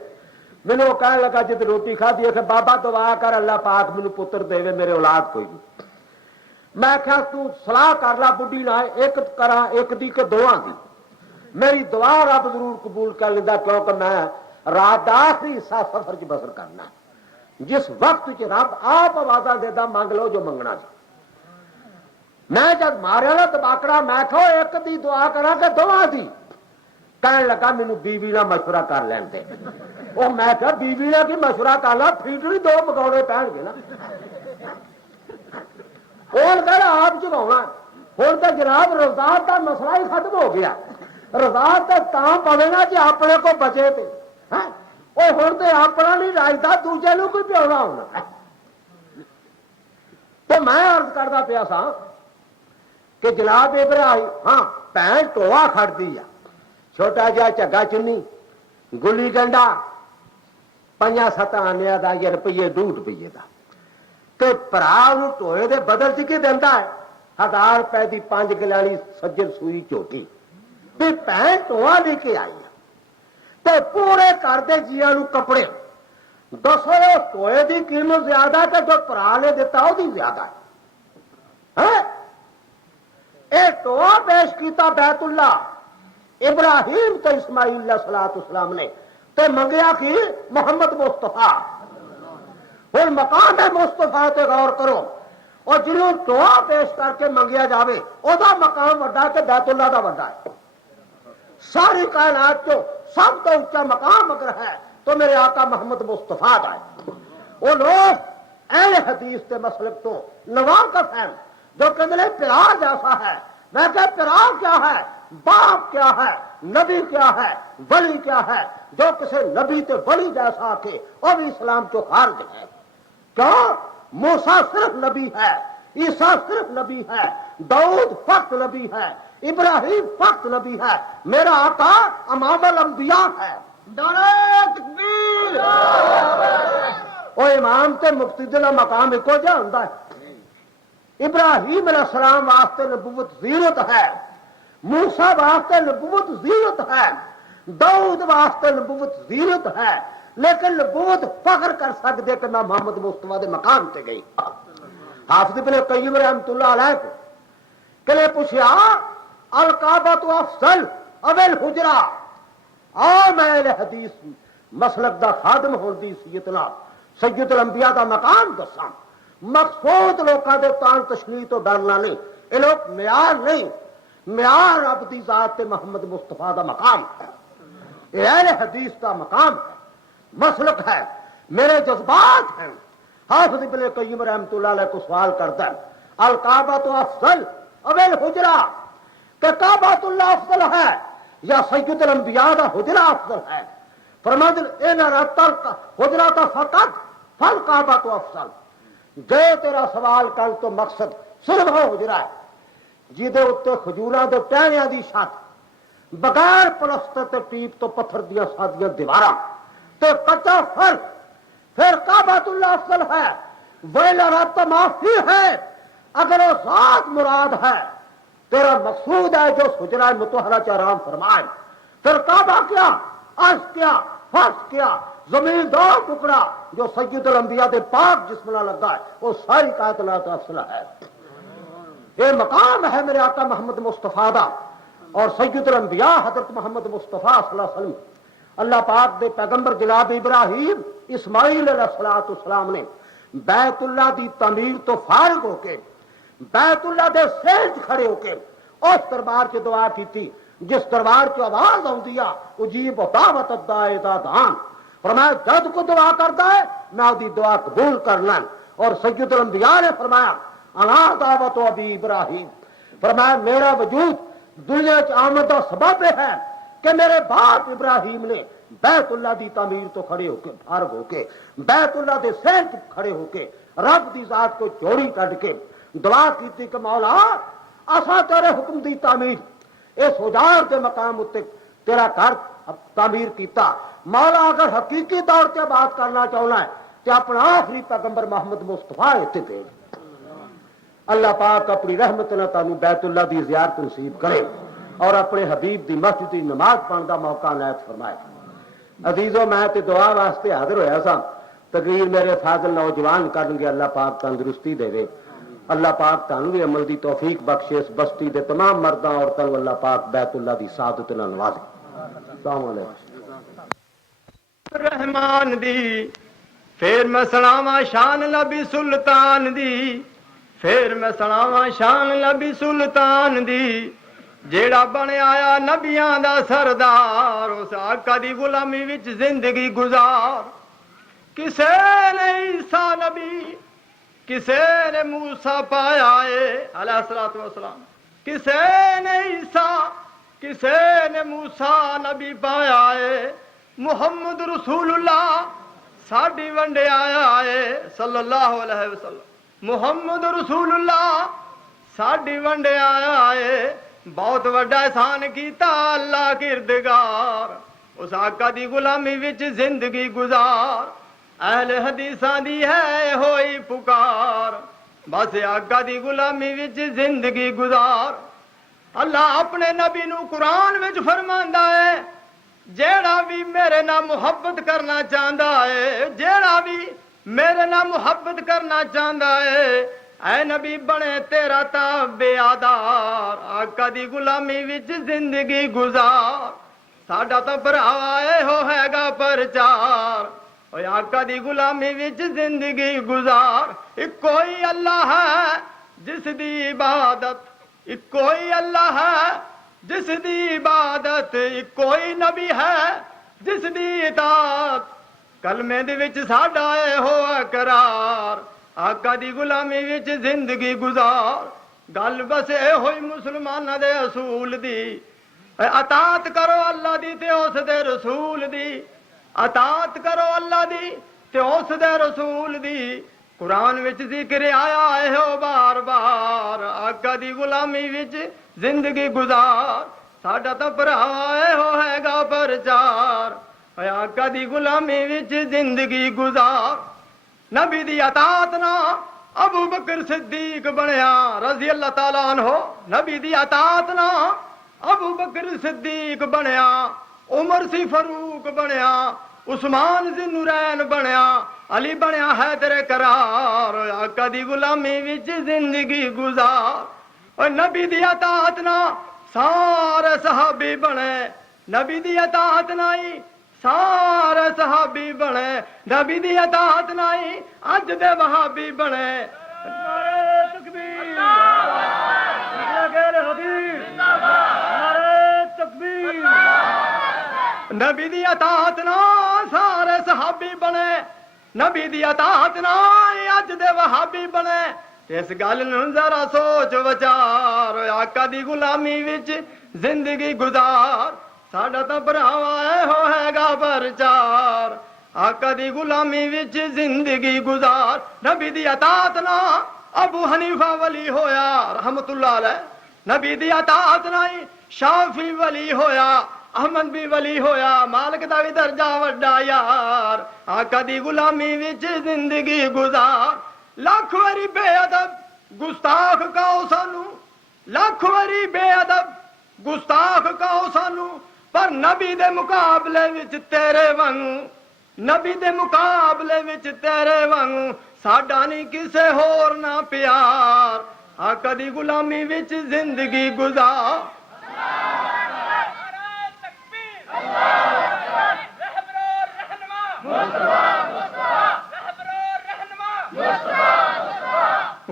ਮੈਨੂੰ ਉਹ ਕਹਿਣ ਲੱਗਾ ਜਦ ਰੋਟੀ ਖਾਧੀ ਕਿ ਬਾਬਾ ਦੁਆ ਕਰ ਅੱਲਾ ਪਾਕ ਮੈਨੂੰ ਪੁੱਤਰ ਦੇਵੇ, ਮੇਰੇ ਔਲਾਦ ਕੋਈ ਨਹੀਂ। ਮੈਂ ਕਿਹਾ ਤੂੰ ਸਲਾਹ ਕਰ ਲਾ ਬੁੱਢੀ ਨਾਲ, ਇੱਕ ਕਰਾਂ ਇੱਕ ਦੀ ਕਿ ਦੋਵਾਂ ਦੀ। ਮੇਰੀ ਦੁਆ ਰੱਬ ਜ਼ਰੂਰ ਕਬੂਲ ਕਰ ਲੈਂਦਾ, ਕਿਉਂਕਿ ਮੈਂ ਰਾਤ ਦਾ ਆਖਰੀ ਹਿੱਸਾ ਸਫ਼ਰ 'ਚ ਬਸਰ ਕਰਨਾ, ਜਿਸ ਵਕਤ 'ਚ ਰੱਬ ਆਪ ਆਵਾਜ਼ਾਂ ਦੇਦਾ ਮੰਗ ਲਓ ਜੋ ਮੰਗਣਾ ਸੀ। ਮੈਂ ਜਦ ਮਾਰਿਆ ਨਾ ਤਬਾਕੜਾ, ਮੈਂ ਕਿਹਾ ਇੱਕ ਦੀ ਦੁਆ ਕਰਾਂ ਕਿ ਦੋਵਾਂ ਦੀ। ਕਹਿਣ ਲੱਗਾ ਮੈਨੂੰ ਬੀਵੀ ਨਾਲ ਮਸ਼ਵਰਾ ਕਰ ਲੈਣ ਦੇ। ਉਹ ਮੈਂ ਕਿਹਾ ਬੀਵੀ ਨਾਲ ਕੀ ਮਸ਼ਵਰਾ ਕਰ ਲਾ, ਫੀਡਰ ਹੀ ਦੋ ਮਗਾਉਣੇ ਪੈਣਗੇ ਨਾ। ਉਹ ਕਹਿੰਦਾ ਆਪ ਚੁਕਾਉਣਾ। ਹੁਣ ਤਾਂ ਜਨਾਬ ਰਜ਼ਾਤ ਦਾ ਮਸਲਾ ਹੀ ਖਤਮ ਹੋ ਗਿਆ। ਰਜ਼ਾਤ ਤਾਂ ਪਵੇਗਾ ਜੇ ਆਪਣੇ ਕੋ ਬਚੇ ਤੇ ਹੈ। ਉਹ ਹੁਣ ਤੇ ਆਪਣਾ ਨਹੀਂ ਰਾਜਦਾ, ਦੂਜੇ ਨੂੰ ਕੋਈ ਪਿਆਉਣਾ ਹੋਣਾ। ਤੇ ਮੈਂ ਅਰਜ਼ ਕਰਦਾ ਪਿਆ ਸਾਂ ਕਿ ਜਨਾਬ ਇਬਰਾਹੀਮ, ਹਾਂ ਭੈਣ ٹوਆ ਖੜਦੀ ਆ, ਛੋਟਾ ਜਿਹਾ ਝੱਗਾ ਚੁੰਨੀ, ਗੁੱਲੀ ਡੰਡਾ, 5-7 ਆਨਿਆਂ ਦਾ ਜਾਂ ਰੁਪਈਏ 2 ਰੁਪਈਏ ਦਾ। ਤੇ ਭਰਾ ਉਹਨੂੰ ٹوਏ ਦੇ ਬਦਲ 'ਚ ਕੀ ਦਿੰਦਾ ਹੈ? 1000 ਰੁਪਏ ਦੀ 5 ਗਲਾਲੀ ਸੱਜਰ ਸੂਈ ਝੋਟੀ। ਵੀ ਭੈਣ ٹوਆ ਲੈ ਕੇ ਆਈ ਆ ਤੇ ਪੂਰੇ ਘਰ ਦੇ ਜੀਆਂ ਨੂੰ ਕੱਪੜੇ। ਦੱਸੋ ٹوਏ ਦੀ ਕੀਮਤ ਜ਼ਿਆਦਾ ਤੇ ਜੋ ਭਰਾ ਨੇ ਦਿੱਤਾ ਉਹਦੀ ਜ਼ਿਆਦਾ ਹੈ। ਇਹ ٹوਆ ਪੇਸ਼ ਕੀਤਾ ਬੈਤੁੱਲਾ ابراہیم تو اسماعیل علیہ السلام نے تے منگیا کی محمد مصطفیٰ۔ اور مقام ہے مصطفیٰ تے غور کرو، اور جنہوں دعا پیش کر کے منگیا جاوے او دا مقام وڈا تے بیت اللہ دا وڈا ہے۔ ساری کائنات جو سب تو اونچا مقام اگر ہے تو میرے آقا محمد مصطفیٰ دا ہے۔ وہ لوگ اہل حدیث تے مسلک تو نواقف ہیں جو کہنے پیار جیسا ہے۔ میں کہ پیار کیا ہے، باپ کیا ہے، نبی کیا ہے، ولی کیا ہے؟ جو کسی نبی تے ولی جیسا آکے وہ بھی اسلام جو خارج ہے۔ کیوں؟ موسیٰ صرف نبی ہے، عیسیٰ صرف نبی ہے، داؤد فقط نبی ہے، ابراہیم فقط نبی ہے، میرا آقا امام الانبیاء ہے۔ نعرہ تکبیر! وہ امام تے مقتدی دا مقام ایکو جہا ہوندا ہے۔ ابراہیم علیہ السلام واسطے نبوت زینت ہے، موسیٰ واسطے نبوت زینت ہے، داؤد واسطے نبوت زینت ہے، لیکن نبوت فخر کر سکتے کہ میں محمد مصطفیٰ دے مقام تے گئی۔ حافظ ابن قیم رحمت اللہ علیہ کو کہ نے پوچھا الکعبۃ افضل ام الحجرہ؟ میں اہل حدیث مسلک دا خادم ہون دی حیثیت نال سید الانبیاء دا مقام دساں۔ مقصود لوکاں دے تان تشلیح تو ڈرنا نہیں، یہ لوگ معیار نہیں، معیار رب دی ذات تے محمد مصطفیٰ دا مقام ہے، یہ اہل حدیث دا مقام ہے، مسلک ہے، میرے جذبات ہیں۔ حافظ ابن قیم رحمت اللہ علیہ کو سوال کرتا ہے الکعبۃ افضل ام الحجرہ، کہ کعبۃ اللہ افضل ہے یا سید الانبیاء دا حجرہ افضل ہے؟ فرمایا ان اردت الحجرۃ فقط فالکعبۃ افضل۔ جو تیرا سوال کر تو مقصد صرف وہ حجرہ ہے جہدے اتنے کھجوراں دے ٹہنیاں دی چھت، بغیر پلسٹر تے ٹیپ تو پتھر دیاں سادیاں دیواراں تے کچا فرش، پھر کعبۃ اللہ افضل ہے۔ ویلرت معافی ہے اگر وہ ذات مراد ہے، تیرا مقصود ہے جو حجرہ مطہرہ چ آرام فرمائے، پھر کعبہ کیا، عرش کیا، فرش کیا، زمین دو ٹکڑا جو سید الانبیاء دے پاک جسم نہ لگا ہے، وہ ساری کائنات افضل ہے۔ یہ مقام ہے میرے آقا محمد مصطفیٰ دا، اور سید الانبیاء حضرت محمد مصطفیٰ صلی اللہ علیہ وسلم اللہ پاک دے پیغمبر جناب ابراہیم اسماعیل علیہ السلام نے بیت اللہ دی تعمیر تو فارغ ہو کے بیت اللہ دے سینج کھڑے ہو کے اس دربار کی دعا کی تھی جس دربار کی آواز آؤندی آ اجیب دعوت الداعی اذا دعان۔ فرمایا جد کو دعا کرتا ہے میں دی دعا قبول کرنا۔ اور سید الانبیاء نے فرمایا انا دعوت ابی ابراہیم، فرمایا میرا وجود دنیا چ آمد کا سبب ہے کہ میرے باپ ابراہیم نے بیت اللہ دی تعمیر تو کھڑے ہو کے بھارگ ہو کے بیت اللہ دے سینٹ کھڑے ہو کے رب دی ذات کو جوڑی کٹ کے دعا کی کہ مولا اسا تیرے حکم دی تعمیر اس اجاڑ کے مقام اتنے تیرا گھر تعمیر کیتا. مولا اگر حقیقی طور سے بات کرنا چاہنا ہے تو اپنا آخری پیغمبر محمد مصطفیٰ اتنے بھیج. اللہ پاک اپنی رحمت نہ تانوں بیت اللہ دی زیارت نصیب کرے اور اپنے حبیب دی مسجد دی نماز پڑھن دا موقع عنایت فرمائے. عزیزو میں تے دعا واسطے حاضر ہویا سا. تقریر میرے فاضل نوجوان کرن گے، اللہ پاک تندرستی دے. اللہ پاک تانوں بھی عمل دی توفیق بخشے. اس بستی دے تمام مرداں عورتاں نوں اللہ پاک بیت اللہ دی سعادت نال نوازے. السلام علیکم. رحمان دی پھر میں سناواں شان نبی سلطان دی، پھر میں سناواں شان نبی سلطان دی، جیڑا بنے آیا نبیاں دا سردار، اس آقا دی غلامی وچ زندگی گزار. کسے نے عیسیٰ نبی، کسے نے موسیٰ پایا ہے علیہ الصلوۃ والسلام، کسے نے عیسیٰ، کسے نے موسیٰ نبی پایا ہے. محمد رسول اللہ ساڈی ونڈے آیا ہے صلی اللہ علیہ وسلم. محمد رسول اللہ ساڈی ونڈے آیا ہے. بہت وڈا احسان کیتا اللہ کردگار، اس آقا دی غلامی وچ زندگی گزار. اہل حدیثاں دی ہے ہوئی پکار، بس آقا دی غلامی وچ زندگی گزار. اللہ اپنے نبی نو قرآن وچ فرماندا ہے جیڑا بھی میرے نال محبت کرنا چاہندا ہے، جیڑا بھی میرے نال محبت کرنا چاہندا ہے، اے نبی بنے تیرا تابعدار. آقا دی غلامی وچ زندگی گزار. ساڈا تو بھراوا ہو ہے گا پرچار، اوے آقا دی غلامی وچ زندگی گزار. اکو ہی اللہ ہے جس دی عبادت، اکو ہی اللہ ہے جس دی عبادت، اکو ہی نبی ہے جس دی اطاعت. کلمے دے وچ ساڈا اے ہو اقرار، آقا دی غلامی وچ زندگی گزار. گل بس اے ہوئی مسلماناں دے اصول دی، اطاعت کرو اللہ دی تے اس دے رسول دی، اطاعت کرو اللہ دی تے اس دے رسول دی. قرآن وچ ذکر آیا ہے ہو بار بار، آقا دی غلامی وچ زندگی گزار. ساڈا تو بھراوا ہو ہے گا پرچار، آقا دی غلامی وچ زندگی گزار. نبی دی اطاعت نہ ابو بکر صدیق بنیا رضی اللہ تعالیٰ عنہ، نبی دی اطاعت نہ ابو بکر صدیق بنیا، عمر سی فاروق بنیا، عثمان ذی نورین بنیا، علی بنیا حیدر قرار. آقا دی غلامی وچ زندگی گزار. اور نبی دی اطاعت نہ سارے صحابی بنے، نبی دی اطاعت نہیں سارے صحابی بنے، نبی دی اطاعت نہیں اج دے وہابی بنے. نعرہ تکبیر، نعرہ تکبیر. نبی دی اطاعت نہ سارے صحابی بنے، نبی دی اطاعت نہ اج دے وہابی بنے. اس گل نوں ذرا سوچ وچار، آقا دی غلامی وچ زندگی گزار. ساڈا تو بھراوا ہو ہے گا پرچار، آقا دی غلامی وچ زندگی گزار. نبی دی اطاعت نہ ابو حنیفہ ولی ہویا رحمت اللہ علیہ، نبی دی اطاعت نہیں شافی ولی ہویا، احمد بھی ولی ہویا، مالک دا بھی درجہ وڈا یار. آقا دی غلامی وچ زندگی گزار. لاکھ واری بے ادب گستاخ کہو سانو، لاکھ واری بے ادب گستاخ کہو سانو، پر نبی دے مقابلے وچ تیرے وانگو، نبی دے مقابلے وچ تیرے وانگو ساڈا نہیں کسے ہور نہ پیار. آقا دی غلامی وچ زندگی گزار.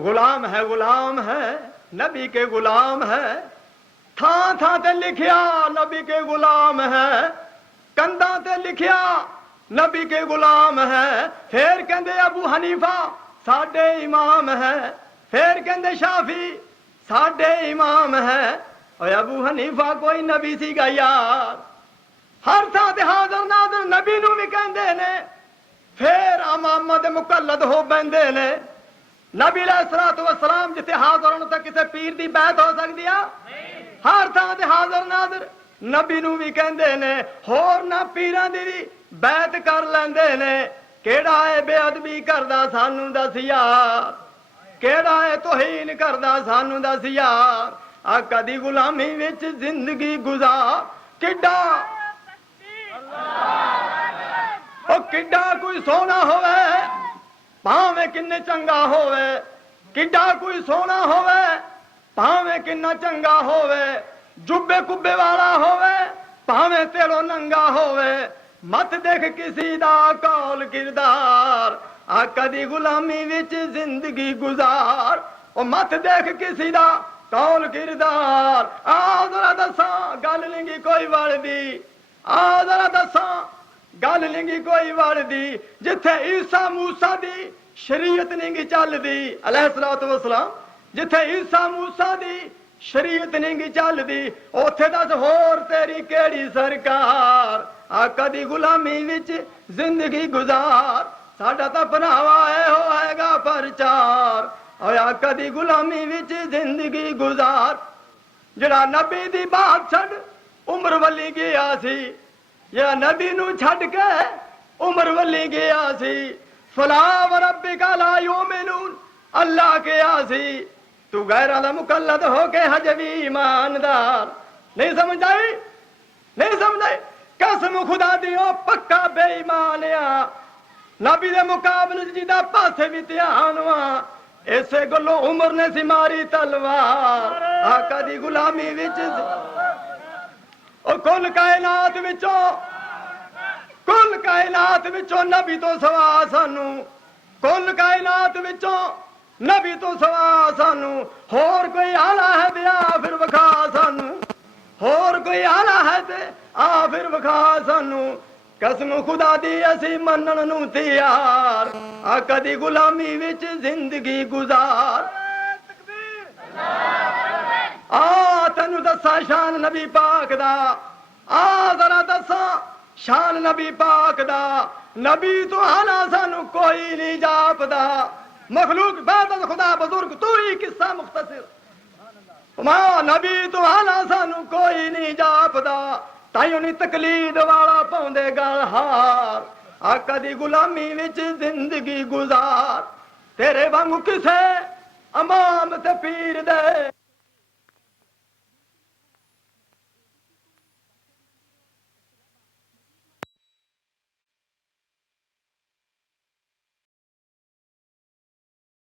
غلام ہے غلام ہے نبی کے غلام ہے، تھان تھان تے لکھیا نبی کے غلام ہے، کنداں تے لکھیا نبی کے غلام ہے. پھر کہندے ابو حنیفہ ساڈے امام ہے، پھر کہندے شافی ساڈے امام ہے. اور ابو حنیفہ کوئی نبی سی گا یار، ہر تھان تے حاضر ناظر نبی نو بھی کہندے نے، پھر امام دے مقلد ہو بیندے نے۔ نبی علیہ الصلوۃ والسلام جتھے حاضر ہون تے کسے پیر دی بیعت ہو سکدی آ؟ ہر تھان تے حاضر ناظر نبی نو بھی کہندے نے، ہور نہ پیراں دی بھی بیعت کر لیندے نے۔ کیڑا ہے بے ادبی کردا سانو دس یار، کیڑا ہے توہین کردا سانو دس یار، آقا دی غلامی وچ زندگی گزار۔ کڈا او کڈا کوئی سونا ہوئے پاویں کنے چنگا ہوئے، کڈا کوئی سونا ہوئے پاویں کنا چنگا ہوئے، جبے کبے والا ہوئے پاویں تیرو ننگا ہوئے، مت دیکھ کسی دا کول کردار، آقا دی غلامی وچ زندگی گزار۔ او مت دیکھ کسی دا کول کردار۔ آ ذرا دساں گل لنگی کوئی وڑ دی، آ ذرا دساں گل لنگی کوئی وڑ دی، جتھے عیسیٰ موسیٰ دی شریعت نہیں چل دی علیہ الصلوۃ والسلام، جتھے عیسیٰ موسیٰ دی شریعت نہیں چل دی، اوتھے دس ہور تیری کیڑی سرکار، آقا دی غلامی وچ زندگی گزار۔ ساڈا تا پناوا اے ہوئے گا پرچار، اوے آقا دی غلامی وچ زندگی گزار۔ جڑا نبی دی بات چھڈ عمر ولی گیا سی، جڑا نبی نو چھڈ کے عمر ولی گیا سی، فلا وربک لا یؤمنون اللہ کے آسی، تو غیر اللہ مقلد ہو کے حج بھی ایماندار۔ نہیں سمجھ آئی؟ نہیں سمجھ آئی؟ قسم خدا دیو پکا بے ایمانیا، نبی دے مقابلے جیدہ پاسے بھی تیانوا، ایسے گلو عمر نے سی ماری تلوار، آقا دی غلامی وچ او کل کائنات وچوں، کل کائنات وچوں نبی تو سوا سانو، کل کائنات وچوں نبی تو سوا سانو، ہور کوئی آلہ ہے تے آ پھر وکھا سانو، ہور کوئی آلہ ہے تے آ پھر وکھا سانو، قسم خدا دی اسی منن نو تیار، آقا دی غلامی وچ زندگی گزار۔ آ تینو دسا شان نبی پاک دا، آ ذرا دسا شان نبی پاک دا، نبی تو آنا سانو کوئی نہیں جاپدا، مخلوق بعد از خدا بزرگ تو ہی قصہ مختصر، ماں نبی تو آنا سانو کوئی نہیں جاپدا، تائیوں نہیں تقلید والا پاؤندے گل ہار، آقا دی غلامی وچ زندگی گزار۔ تیرے وانگو کسے امام تے پیر